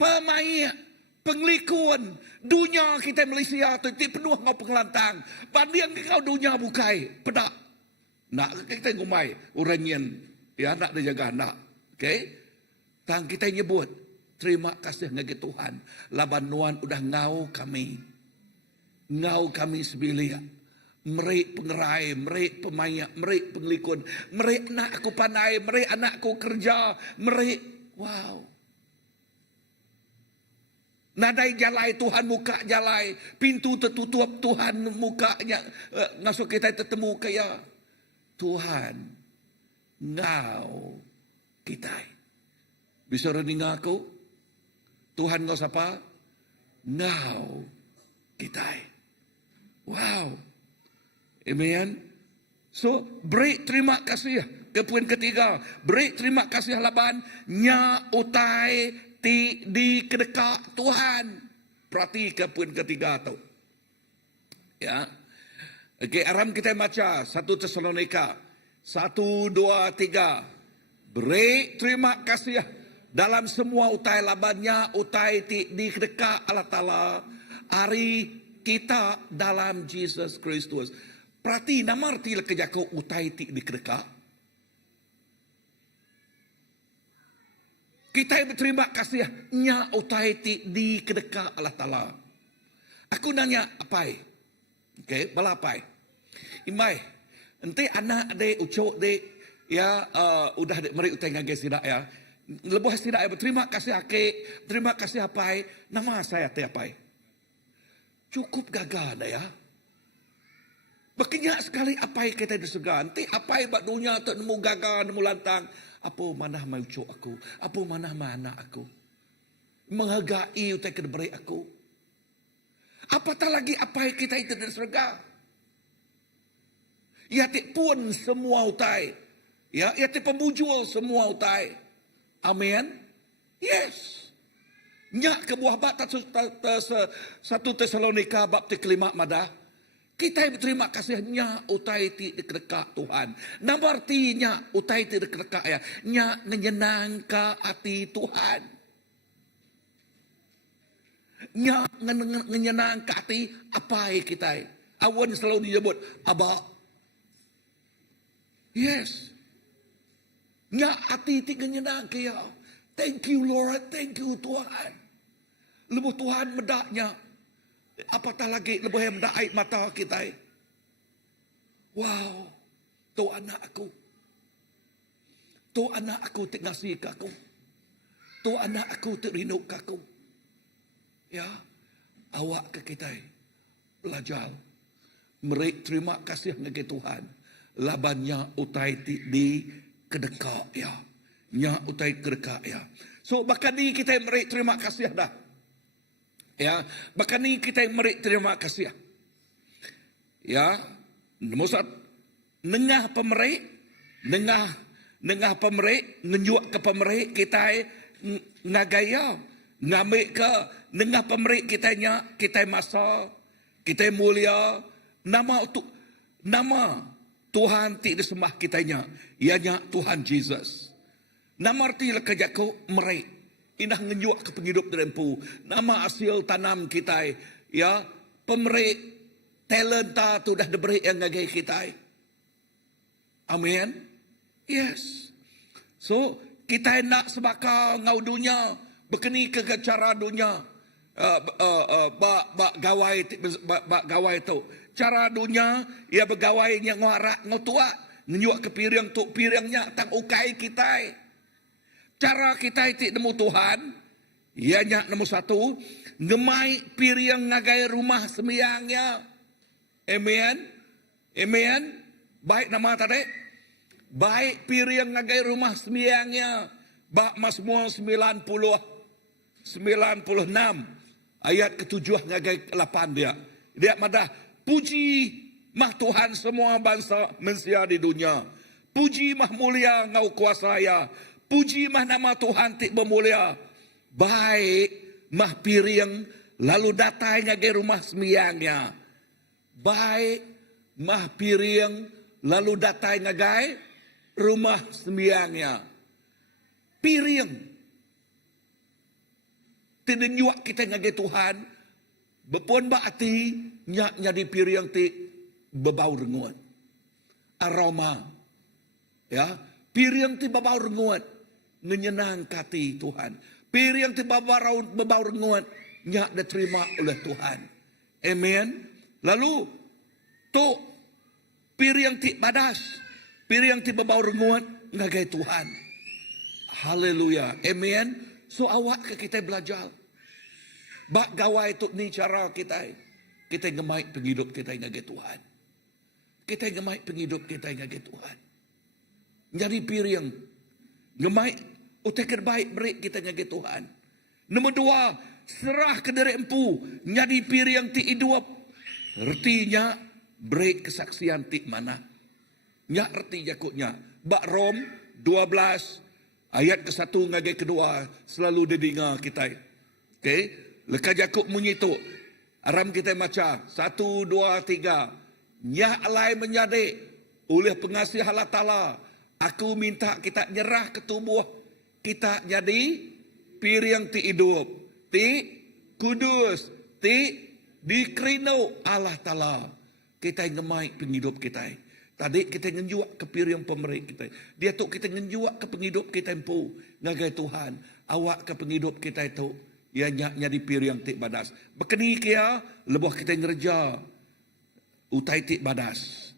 Pemain. Penglikuan dunia kita Malaysia tu penuh ngau pengelantang. Banding kau dunia bukai pedak. Nak kita ngumai orangnya ya nak dijaga nak. Okey. Tang kita nyebut terima kasih ngagi Tuhan. Laban nuan udah ngau kami. Ngau kami sebilia. Merik pengerai, merik pemayak, merik penglikun, merik anak aku pandai, merik anakku kerja, merik wow. Nadai jalai Tuhan muka jalai. Pintu tertutup Tuhan mukanya. Ngasuh kita tertemu kaya. Tuhan. Ngau kita. Bisa rening aku. Tuhan ngau siapa? Ngau kita. Wow. Amen. So, beri terima kasih. Ke poin ketiga. Beri terima kasih laban. Nya utai di kedekak Tuhan. Perhati ke poin ketiga tu. Ya. Okey, aram kita baca 1 Tesalonika 1, 2, 3. Beri terima kasih dalam semua utai labannya, utai di kedekak Allah Ta'ala. Hari kita dalam Jesus Kristus. Perhati nama arti lekejako utai di kedekak. Kita berterima kasih nya utai di kedekah Allah Ta'ala. Aku nanya apa? Okey, bala apa? Imai, ente anak de ucok de ya udah de meri utai ngage sidak ya. Lebuh sidak ya berterima kasih ake, terima kasih apa? Nama saya teh apa? Cukup gagah dah ya. Kenyak sekali apa yang kita disegan. Ti apa yang bak dunia tu nemu gagal, nemu lantang. Apa manah mai ucuk aku. Apa manah mana aku. Menghargai utai kedeberi aku. Apatah lagi apa yang kita itu disegan. Ya ti pun semua utai. Ya ti pembujul semua utai. Amin. Yes. Nyak ke buah bak 1 Tesalonika bab 5 madah. Kita berterima kasihnya utai ti dekat Tuhan. Nama artinya utai ti dekat ya. Nya menyenang ke hati Tuhan. Nya menyenang ke hati apa kita. Awan selalu disebut Aba. Yes. Nya hati ti menyenang ke ya. Thank you Lord, thank you Tuhan. Lebuh Tuhan medaknya. Apatah lagi lebih yang mendaik mata kita. Wow. Tu anak aku. Tu anak aku tak ngasih ke aku. Tu anak aku tak rindu ke aku. Ya. Awak ke kita. Belajar. Mereka terima kasih dengan Tuhan. Labannya utai di kedekak ya. Nya utai kedekak ya. So bahkan ni kita mereka terima kasih dah. Ya, bahkan ni kita meri terima kasih. Ya, nombor 1 nengah pemerek, nengah pemerek, ngenjuak ke pemerek kita ngagaya, ngambil ke nengah pemerek kita masa, kita mulia, nama Tuhan ti disembah kitanya, ianya Tuhan Jesus. Nama arti lekajaku merek. Indah ngenjuak ke penghidup derempu. Nama hasil tanam kita. Ya. Pemerik talenta tu dah diberi yang ngagai kita. Amin. Yes. So, kita nak sebaka ngau dunia. Berkeni ke cara dunia. Bak gawai tu. Cara dunia. Ia bergawai yang ngarak ngotua. Ngenjuak ke piring tu. Piringnya tang ukai kita. Cara kita itu nemu Tuhan, ianya nombor 1, ngemai piring ngagai rumah sembiangnya. Amen. Amen. Baik nama tadi. Baik piring ngagai rumah sembiangnya. Bak Mazmur 96 ayat ke-7 ngagai 8 dia. Dia madah puji mah Tuhan semua bangsa manusia di dunia. Puji mah mulia ngau kuasa ya. Puji mah nama Tuhan ti bermulia. Baik mah piring lalu datang ke rumah sembiangnya. Baik mah piring lalu datang ke rumah sembiangnya. Piring. Tidak nyuak kita ngage Tuhan. Bepun bakti nyak di piring ti bebau renguan. Aroma. Ya. Piring ti bebau renguan. Menyenang hati Tuhan. Piring ti bebau renguan. Nyak diterima oleh Tuhan. Amen. Lalu. Tu. Piring ti badas. Piring ti bebau renguan. Ngagai Tuhan. Haleluya. Amen. So awak ke kita belajar. Bak gawai tu ni cara kita. Kita ngemai penghidup kita ngagai Tuhan. Kita ngemai penghidup kita ngagai Tuhan. Jadi piring. Ngemai. Utai baik beri kita ngagai Tuhan. Nombor 2. Serah ke diri empu. Jadi piring ti hidup. Artinya. Beri kesaksian ti mana. Nyak erti jakutnya. Bak Rom 12. Ayat ke-1 ngagai kedua. Selalu didengar kita. Okay. Leka jakut bunyi tu. Aram kita baca. 1, 2, 3. Nyak alai menjadi. Oleh pengasih Allah Ta'ala. Aku minta kita nyerah ke tubuh kita jadi piring ti hidup, ti kudus, ti dikerino Allah Ta'ala. Kita ngemai penghidup kita. Tadi kita ngenjuak ke piring pemerik kita. Dia tu kita ngenjuak ke penghidup kita empu. Ngagai Tuhan. Awak ke penghidup kita itu. Ya nyadi piring ti badas. Bekeni kia, lebuh kita ngerja. Utai ti badas.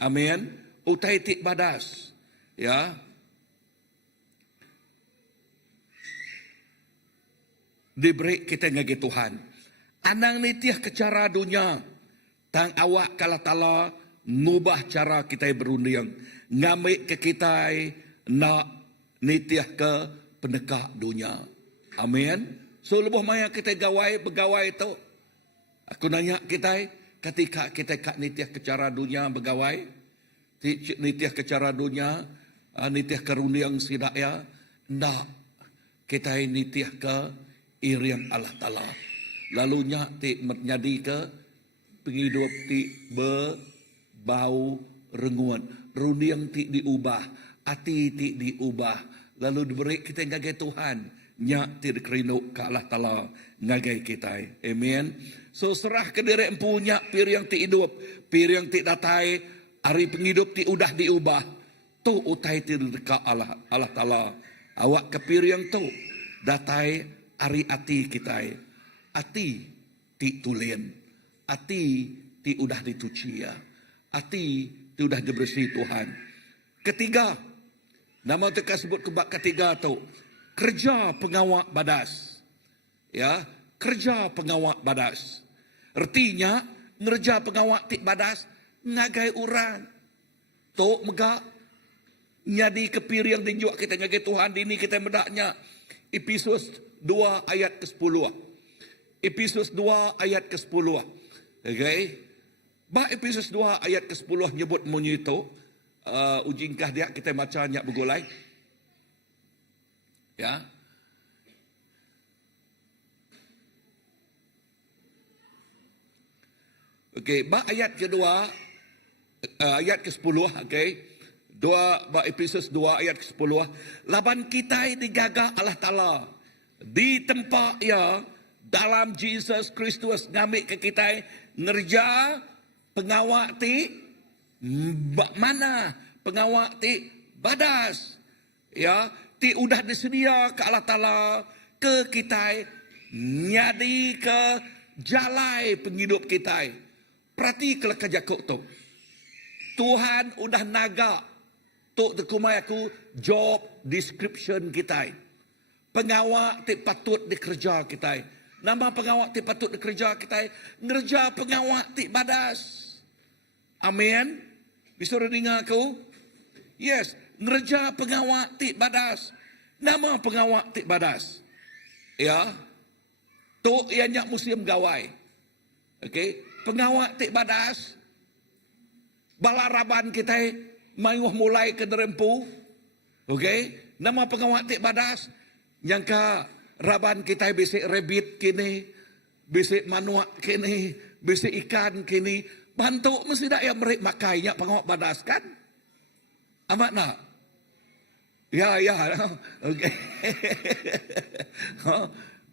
Amin. Utai ti badas. Ya. Diberi kita ngagi Tuhan. Anang nitiah ke cara dunia. Tang awak kala tala ngubah cara kita berunding, ngambil ke kita nak nitiah ke pendekah dunia. Amin. So lebih maya kita begawai tu. Aku nanya kita, ketika kita kat nitiah ke cara dunia begawai, nitiah ke cara dunia, nitiah ke rundiang sidak ya, ndak kita nitiah ke irian Allah Ta'ala. Lalunya ti menjadi ke penghidup ti berbau renguan. Rundiang ti diubah, hati ti diubah. Lalu diberi kita ngagai Tuhan. Nyak ti dikerinuk ke Allah Ta'ala ngagai kita. Amen. So serah ke diri empunya pir yang ti hidup. Pir yang ti datai. Hari penghidup ti udah diubah. Tu utai ti dekat Allah Ta'ala. Awak ke pir yang tu. Datai hari hati kita. Hati ti tulen. Hati ti udah dituci ya. Hati ti udah dibersih Tuhan. Ketiga. Nama teka sebut kebak ketiga tu. Kerja pengawak badas. Ya, kerja pengawak badas. Artinya, ngerja pengawak tik badas, ngagai orang. Tok megak, nyadi kepir yang tinjuk kita ngagai Tuhan, ini kita medaknya. Efesus 2 ayat ke-10. Efesus 2 ayat ke-10. Okay. Ba Efesus 2 ayat ke-10 nyebut munyi itu. Ujingkah dia kita macamnya bergulai. Ya. Okey, ba ayat kedua, ayat ke-10, okey. Ba Efesus 2 ayat ke-10. Laban kita digaga Allah Ta'ala di tempat ya dalam Jesus Kristus ngambil ke kita ngerja pengawak ti mana pengawak ti badas. Ya, ti udah disedia ke Allah Ta'ala ke kita nyadi ke jalai penghidup kita. Perhati kalau kerja kau tu. Tuhan udah naga tok dekumai aku job description kita. Pengawak ti patut dikerja kita. Nama pengawak ti patut dikerja kita. Ngerja pengawak ti badas. Amin. Bisa dengar aku? Yes. Ngerja pengawak ti badas. Nama pengawak ti badas. Ya. Tok ianya musim gawai. Okey. Pengawak ti badas. Balaraban kita mayuh mulai ke derempu. Okey. Nama pengawak ti badas. Yang ka raban kita bisik rabbit kini. Bisik manuak kini. Bisik ikan kini. Bantu mesti dak yang merik makainya pengawak badas kan? Amat nak? Ya. Okey.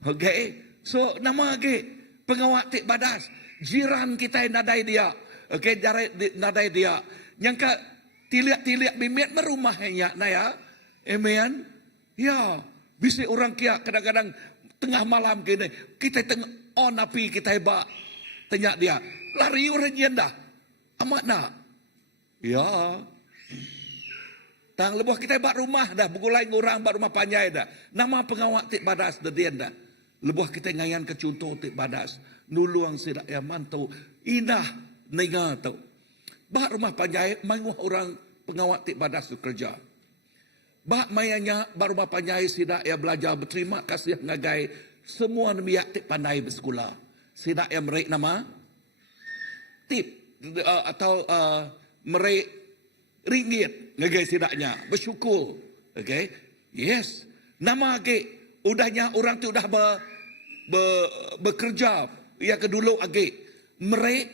Okey. So nama lagi pengawak tik badas. Jiran kita nadai dia. Okey, nadai dia. Yang ka tiliak-tiliak bimit merumahnya na ya. Amen. Ya, bisi orang kia kadang-kadang tengah malam kini kita tengah on api kita ba tanya dia. Lari orang dah. Amat nak? Ya. Tang lebuh kita bak rumah dah, begulai ngurang bak rumah panjai dah. Nama pengawak tik badas dedian dah. Lebuh kita ngayan ke contoh tik badas. Nuluang sidak yang mantau. Indah nengar tu. Bak rumah panjai, manguh orang pengawak tik badas tu kerja. Bak mayanya bak rumah panjai sidak yang belajar berterima kasih ngagai. Semua nemiak tik pandai bersekolah. Sidak yang merik nama. Tip. Atau merik ringgit ngagai sidaknya bersyukur. Okey. Yes. Nama age udahnya orang tu dah bekerja ya kedulu age merek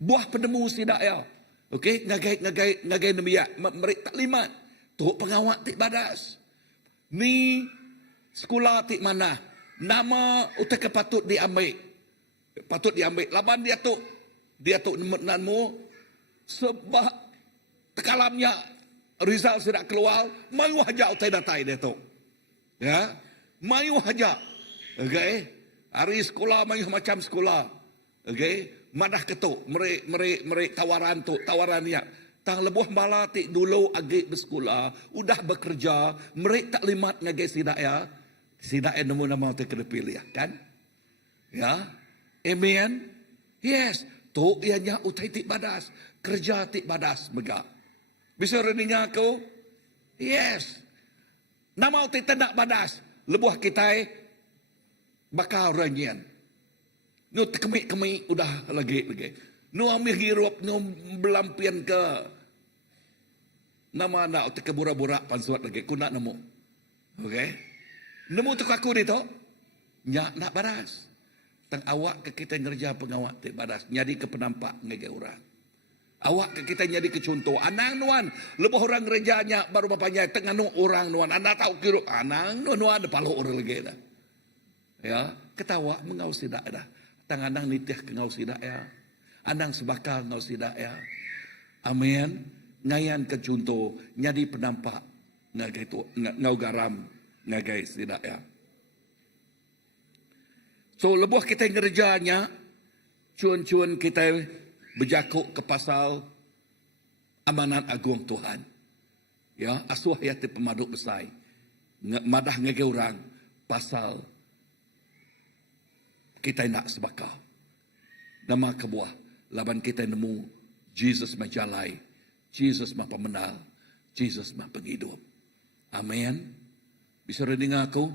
buah penemu sidak ya. Okey, ngagai nemia merek taklimat tu pengawak tik badas. Ni sekolah tik mana? Nama utak patut diambil. Patut diambil. Laban dia tu nanmu sebab tekalamnya result sudah keluar, mayu haja utai datai dia tu. Ya, mayu haja. Okey, hari sekolah mayu macam sekolah. Okey, madah ketuk, merek tawaran tu, tawarannya. Tang lebuh bala tik dulu agi bersekolah, udah bekerja, merek taklimat ngagai sidak ya. Sidak yang nemu nama utai kena pilih kan? Ya, amen. Yes, tu ianya utai tik badas. kerja ti badas mega. Bisa reninga ko? Yes. Nama ti tendak badas, lebuh kita bakal rangian. Nu kemi udah lagi. Nu ambil hirup, nu belampian ke nama nak te kebura-bura pansuat lagi. Ku nak nemu. Okay? Nemu tu aku dito. Nya nak badas. Tang awak ke kita ngerja pengawak te badas. Nyadi ke penampak ngege orang. Awak ke kita nyadi ke contoh. Anang nuan. Lepas orang rejanya baru bapaknya. Tengah nu orang nuan. Anda tahu kira. Anang nuan ada palu orang lagi dah. Ya. Ketawa mengau sidak dah. Tang anang nitih ke ngau sidak ya. Anang sebakal ngau sidak ya. Amin. Ngayan ke contoh. Nyadi penampak. Ngagai tu. Ngau garam. Ngagai sidak ya. So lebuh kita ngerjanya. Cuan-cuan kita berjakuk ke pasal amanat agung Tuhan. Ya, asuh yati pemaduk besai. Madah ngege orang pasal kita nak sebakal. Nama kebuah laban kita nemu Jesus majalai, Jesus mah pemenal, Jesus mah penghidup. Amin. Bisa dengar aku?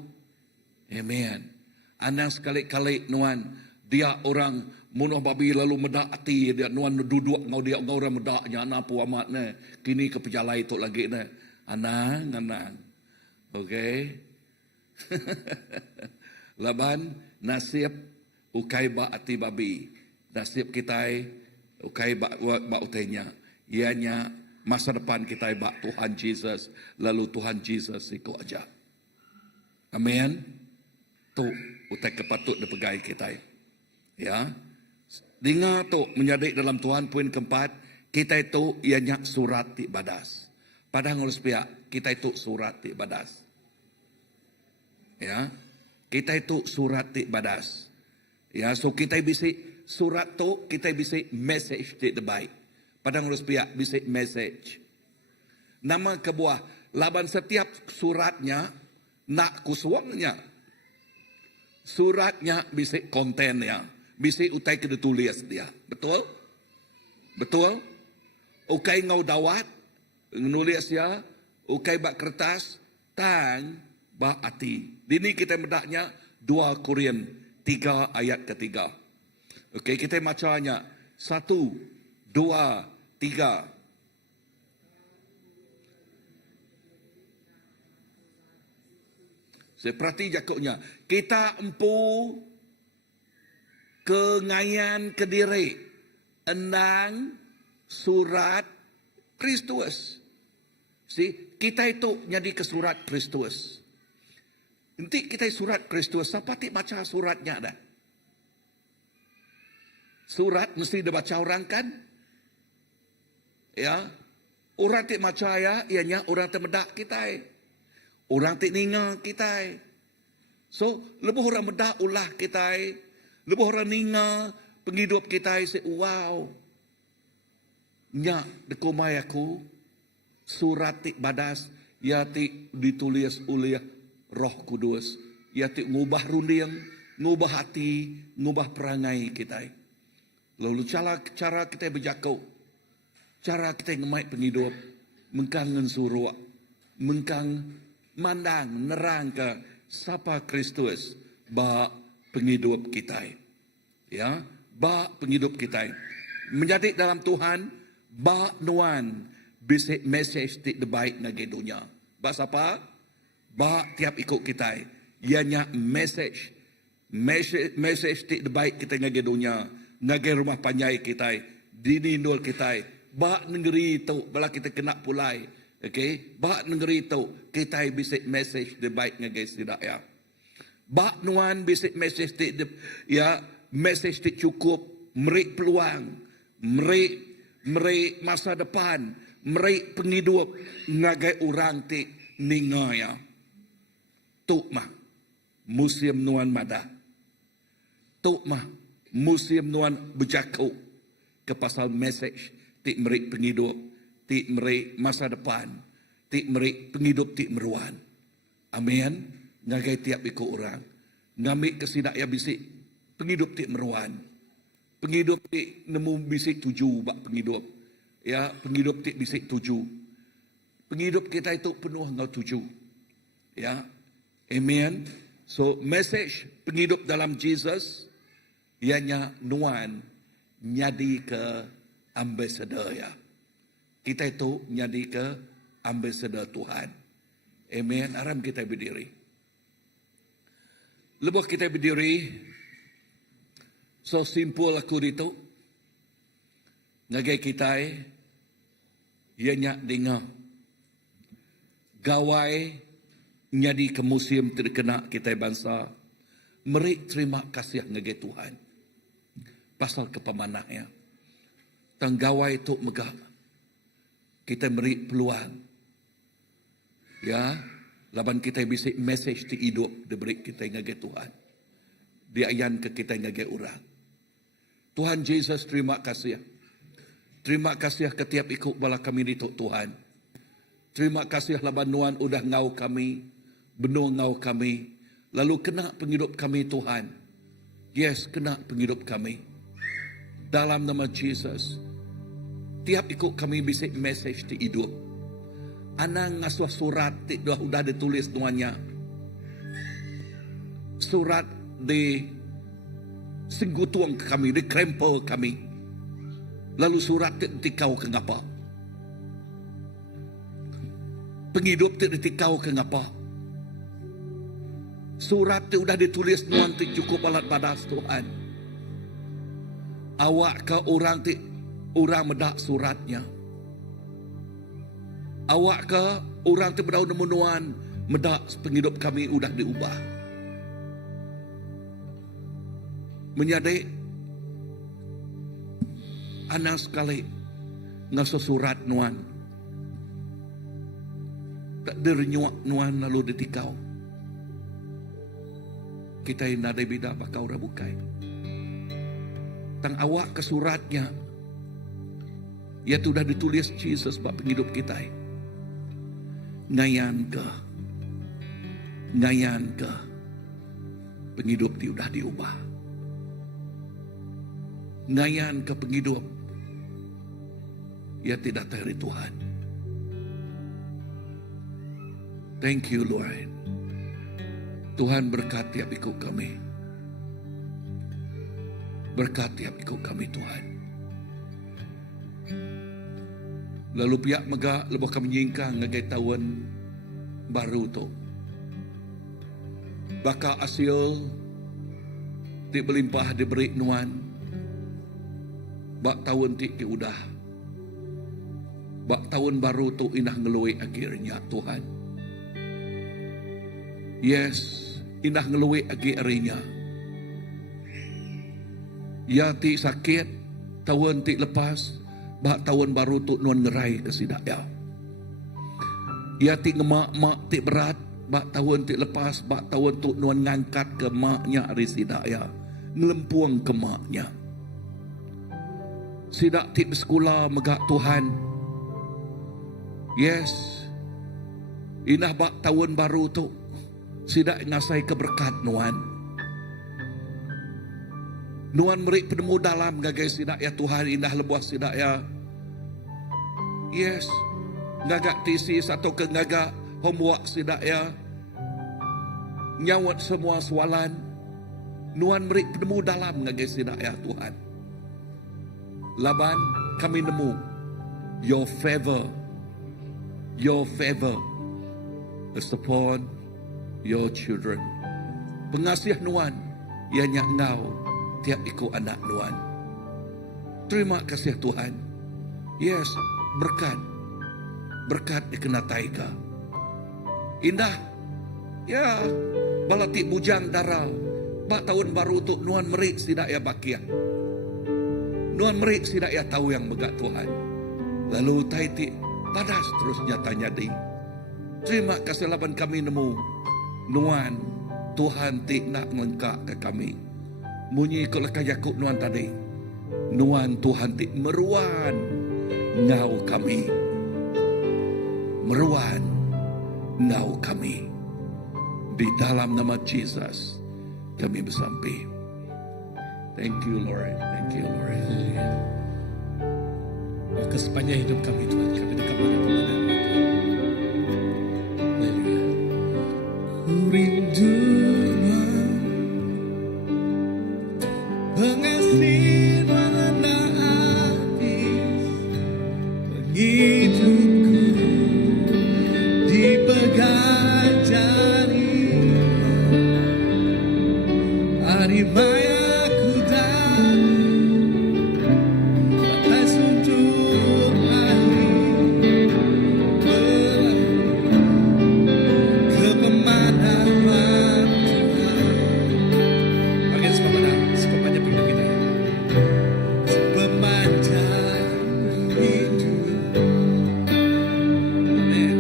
Amin. Anang sekali-kali nuan dia orang munuh babi lalu medak hati dia nuan duduk ngau dia ngau orang medaknya apa amat ne kini ke pejalai tu lagi ne anang okey laban nasib ukai ba hati babi nasib kita ukai ba utainya ianya masa depan kita ba Tuhan Jesus lalu Tuhan Jesus ikut aja amin tu utai kepatut dipegai kita. Ya, dengar tu menjadi dalam Tuhan poin keempat, kita itu ianya surat ti badas. Padahal ngurus pihak, kita itu surat ti badas. Ya, kita itu surat ti badas. Ya, so kita bisa surat tu, kita bisa message ti baik. Padahal ngurus pihak bisa message. Nama kebuah, laban setiap suratnya, nak kusuangnya. Suratnya bisa kontennya. Bisa utai kena tulis dia. Betul? Betul? Ukai ngau dawat. Nulis ya. Ukai bak kertas. Tang bak hati. Dini kita mendaknya 2 Korintus 3 ayat ketiga. Okey, kita macanya 1, 2, 3. Saya perhati jakuknya. Kita empu kengayan ke diri endang surat Kristus. Kita itu jadi ke surat Kristus. Nanti kita surat Kristus, siapa ti baca suratnya dah? Surat mesti dibaca orang kan? Ya, orang ti baca ya, ianya orang ti medak kita. Orang ti ninga kita. So, lebih orang medak ulah kita. Lebih orang ninga penghidup kita wow. Nya dekomai aku surat ti badas ya ti ditulis oleh Roh Kudus. Ya ti ngubah runding, ngubah hati, ngubah perangai kita. Lalu cara kita berjakau, cara kita ngemai penghidup, mengkangen suruh, mengkang mandang nerang ke sapa Kristus ba penghidup kita. Ya, ba penghidup kita. Menjadi dalam Tuhan, ba nuan bisik message ti baik ngage dunia. Ba sapa? Ba tiap ikut kita. Ianya message ti baik kita ngage dunia, ngage rumah panjai kita, dinindul kita. Ba negeri itu bala kita kena pulai. Okay, ba negeri itu kita bisik message ti baik ngage sidak ya. Ba nuan bisik message ti ya message ti cukup meri peluang, meri masa depan, meri penghidup ngagai orang ti ningaya. Tu mah musim nuan madah. Tu mah musim nuan berjakau ke pasal message ti meri penghidup, ti meri masa depan, ti meri penghidup ti meruan. Amin. Ngagai tiap ikut orang. Ngambil kesidak ya bisik penghidup ti meruan. Penghidup ti nemu bisik tuju bak penghidup. Ya, penghidup ti bisik tuju. Penghidup kita itu penuh ngau tuju. Ya. Amen. So message penghidup dalam Jesus ianya nuan nyadi ke ambassador ya. Kita itu nyadi ke ambassador Tuhan. Amen. Aram kita berdiri. Lepas kita berdiri, so simple aku itu, ngagai kita ianya dengar gawai nyadi ke museum terkena kita bangsa. Meri terima kasih ngagai Tuhan. Pasal kepemanahnya. Tanggawai itu megah. Kita beri peluang. Ya, laban kita bisa message di hidup diberi kita ngagai Tuhan. Diayan ke kita ngagai orang. Tuhan Yesus terima kasih. Terima kasih ketiap ikut bala kami itu Tuhan. Terima kasih laban Nuan udah ngau kami, benuh ngau kami, lalu kena penghidup kami Tuhan. Yes, kena penghidup kami. Dalam nama Jesus, tiap ikut kami bisa message di hidup. Anang ngasuh surat udah ditulis nuannya. Surat di singgutuang kami, di krempel kami. Lalu surat tikau ke ngapa? Penghidup tikau ke ngapa? Surat udah ditulis nuan cukup alat badas Tuhan. Awak ke orang medak suratnya. Awak ke orang berdau nemunuan medak penghidup kami udah diubah. Menyadai anak sekali ngasuh surat nuan. Tak dernyuak nuan lalu ditikau. Kita inadai bida bakau rabukai. Tang awak ke suratnya. Ya sudah ditulis Jesus bab penghidup kita. Ngayan ke penghidup di udah diubah. Ngayan ke penghidup ya tidak dari Tuhan. Thank you Lord. Tuhan berkat tiap ikut kami. Berkat tiap ikut kami Tuhan. Lalu pihak megak lebih kami nyingkang ngagai tahun baru tu. Baka asil ti berlimpah diberi nuan. Bak tahun ti udah. Bak tahun baru tu inah ngelui akhirnya Tuhan. Yes, inah ngelui akhirnya. Ya ti sakit tahun ti lepas. Bak tahun baru tu nuan ngerai ke sidaya. Ya ti ngemak-mak ti berat. Bak tahun ti lepas. Bak tahun tu nuan ngangkat ke maknya dari sidaya. Ngelempuang ke maknya. Sidak ti bersekolah megak Tuhan. Yes. Inah bak tahun baru tu. Sidak ngasai keberkat nuan. Nuan meri penemu dalam gagai sidak ya Tuhan indah lebuah sidak ya. Yes. Ngagak tesis atau ke ngagak homework sidak ya. Nyawat semua soalan. Nuan meri penemu dalam gagai sidak ya Tuhan. Laban kami nemu your favor is upon your children. Pengasih Nuan ianya ngau tiap ikut anak Nuan. Terima kasih Tuhan. Yes, berkat dikenatai ka. Indah. Ya, balati bujang darah. Bak tahun baru tu Nuan merik sidak ya bakia. Nuan merik sidak ya tahu yang megak Tuhan. Lalu taiti padas terus nyatanya ding. Terima kasih laban kami nemu. Nuan, Tuhan ti nak melengkap ke kami. Munyi kalau kajakuk Nuan tadi. Nuan Tuhan ti meruan ngau kami. Meruan ngau kami. Di dalam nama Jesus kami bersampai. Thank you Lord. Thank you Lord. Maka sepanjang hidup kami Tuhan, kami dekat pada pemandangan Tuhan. Haleluya. Ku rindu pengasih mana habis hidupku dipegang jari hari maya ku dari batas untuk hari ke pemandangan Tuhan. Bagian sepanjang hidup kita, sepanjang hidup. Amen.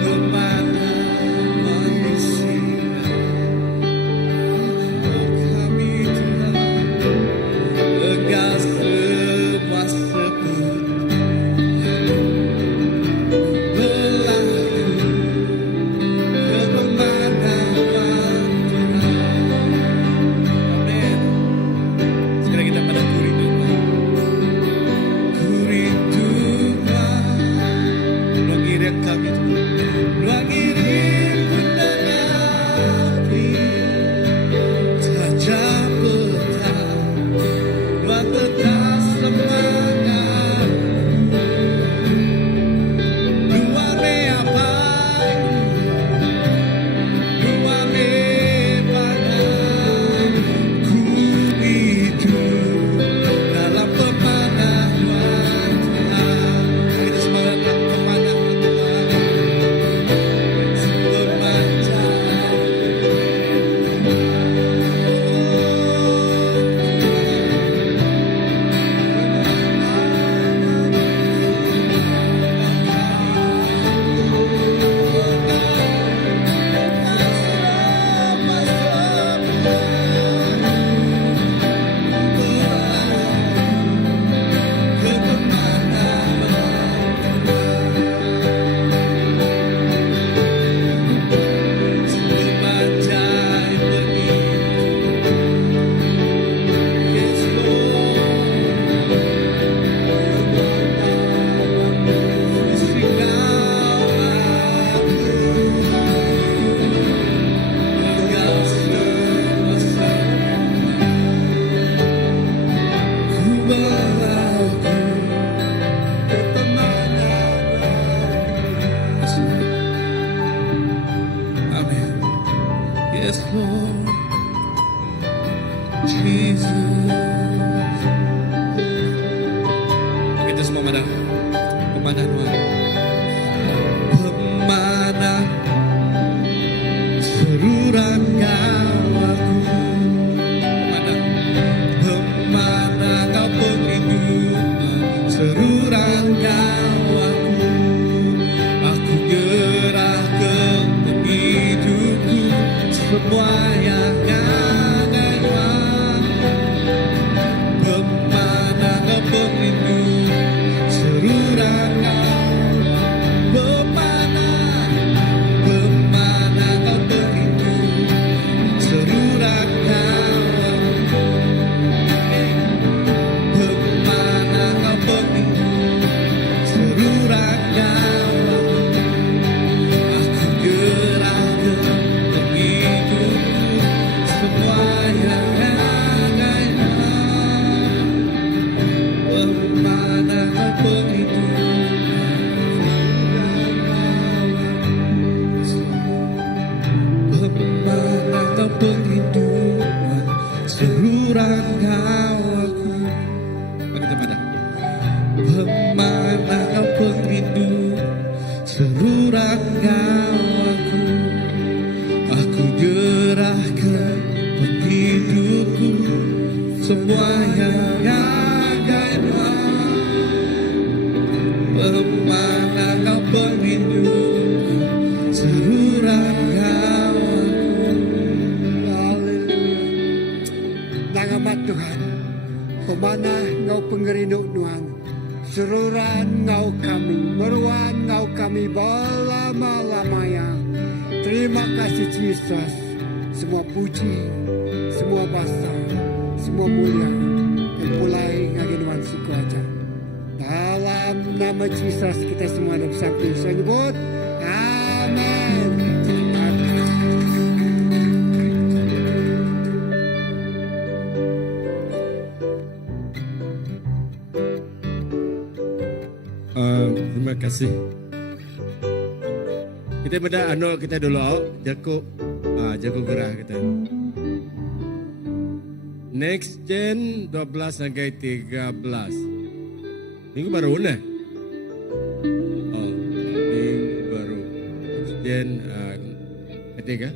Pemandangan di sini, kami Tuhan, Engkau semua sebut berlaku ke pemandangan Tuhan. Amin. Sekarang kita pada ku rindukan mengirim kami mengirim mendengapi saja petang luar tetap semangat luar apa luar padam ku hidup dalam pemandangan Tuhan. Kita semangat dalam pemandangan Tuhan. Amen. Yes, Lord Jesus. Kita semua pemandangan Tuhan. Pemandangan seruran gawaku, pemandangan penghidupan seruran gawaku. Aku gerahkan hidupku semua yang ada. Pemandangan penghidupan seruran pemandangan penghidupan seruran pemandangan penghidupan seruran aku gerahkan hidupku semua yang ada. Pemandangan penghidupan seluruh gawaku. Bagi kepada pemandangan penghidupan seluruh gawaku. Aku gerahkan penghidupku semua yang ada. Pemandangan penghidupan seluruh gawaku. Nangamat Tuhan, pemana ngau pengerinduk Tuhan, seruran ngau kami, meruan ngau kami berlama-lamanya. Terima kasih Yesus, semua puji, semua basa, semua mulia mulai ngagi nuan suku aja. Dalam nama Yesus kita semua nak bersambung. Saya nyebut, amin. Terima kasih. Kita beda kita dulu jago gerah kita. Next gen 12 sampai 13. Minggu baru nah. Minggu baru. Next gen ketiga.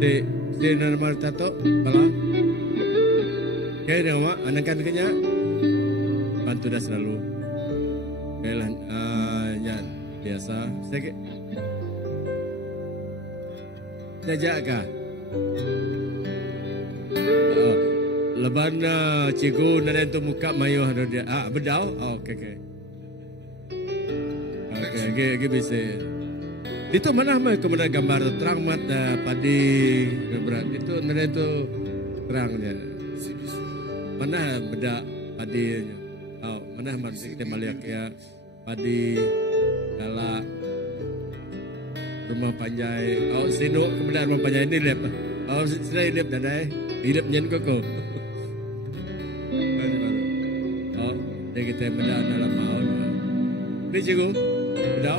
Si normal tato bala. Kaya nama anakan kenya bantu dah selalu. Kailan yan biasa sikit. Jajak ka. Leban cikgu na tu muka mayo hado dia. Bedau. Okey. Okey bisa. Itu mana mai kemudian gambar tu terang mat padi berat. Itu nada itu terang dia. Mana beda padinya. Mana masih kita melihat ya padi galak rumah panjai. Sino kemudian rumah panjai ini lep. Sudah hidup dah dah. Hidup nyen koko. Dia kita beda dalam maut. Ini cikgu, beda.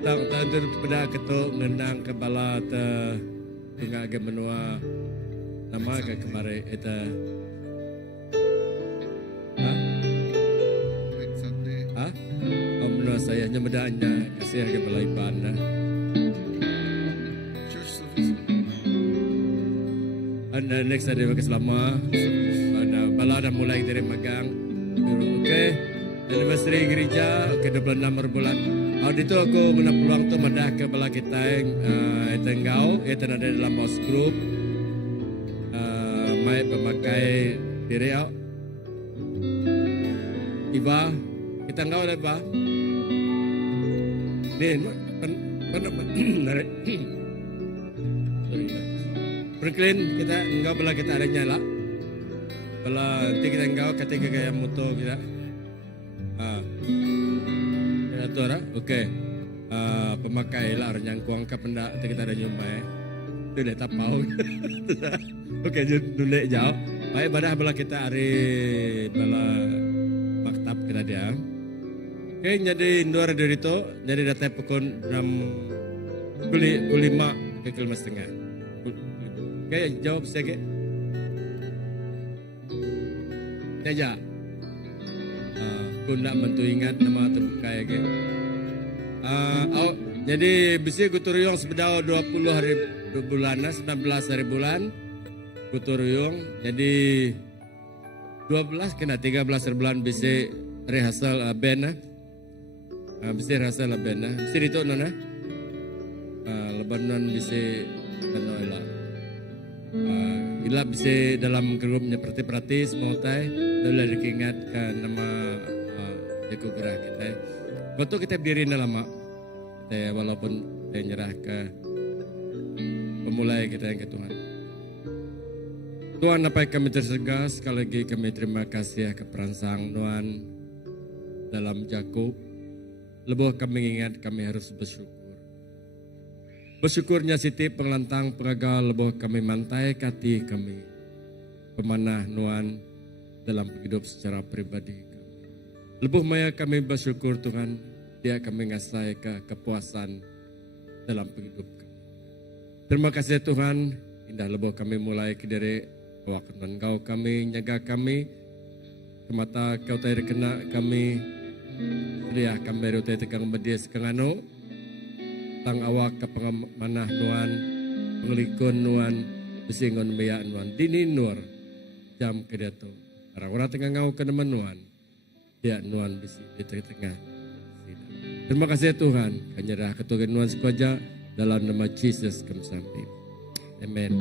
Tak beda ketuk ngendang kepala tinggal ke menua nama ke kemarin itu. Menua saya nyemedanya kasih ke balai pana. Anda next ada bagi selama. Anda bala dah mulai dari magang. Okey. Anniversary gereja ke 26 bulan. Itu aku guna peluang tu madah ke bala kita yang tenggau, itu ada dalam house group. Mai pemakai diri au. Iba, kita enggau ada ba? Ni, sorry. Franklin, kita enggau bala kita ada nyala. Bala nanti kita enggau ketika gaya moto kita. Itu lah, okey. Pemakai lah yang kuang ke pendak kita ada nyumai. Itu dah tapau. Okey, dulu jauh. Baik badah bala kita hari bala maktab kita dia. Okey, jadi luar dari itu, jadi data pukul 6 5 ke 5:30. Okey, jawab sikit. Saja. Aku nak bantu ingat nama terbuka ya ke. Jadi bisi Guturuyong sebedau 20 hari bulan, 19 hari bulan Guturuyong. Jadi 12 kena 13 hari bulan bisi rehearsal band. Bisi rehearsal band. Bisi itu nana. Lebanon bisi kenoila. Ila bisi dalam grupnya perti semua tay. Lalu diingatkan nama jago gerak kita. Betul kita berdiri lama. Kita walaupun kita nyerah ke pemulai kita yang ke Tuhan. Tuhan apa yang kami tersegas, sekali lagi kami terima kasih ke perangsang Tuhan dalam Jakub. Lebuh kami ingat kami harus bersyukur. Bersyukurnya Siti pengelantang pengagal lebuh kami mantai kati kami. Pemanah Tuhan dalam hidup secara pribadi. Lebuh maya kami bersyukur Tuhan, dia kami ngasai kepuasan dalam hidup kami. Terima kasih Tuhan, indah lebuh kami mulai ke dari waktu Engkau kami, nyaga kami, kemata Kau tadi kena kami, dia kami rutai tegang media sekangano, tang awak ke pengamanah Tuhan, pengelikun Tuhan, besingon maya Tuhan, dini nur, jam ke dia tu. Orang-orang tengah ngau ke depan Tuhan. Ya Nuan bisi di tengah. Terima kasih Tuhan. Kanyerah ketugan Nuan sekuaja dalam nama Yesus kami sampai. Amen.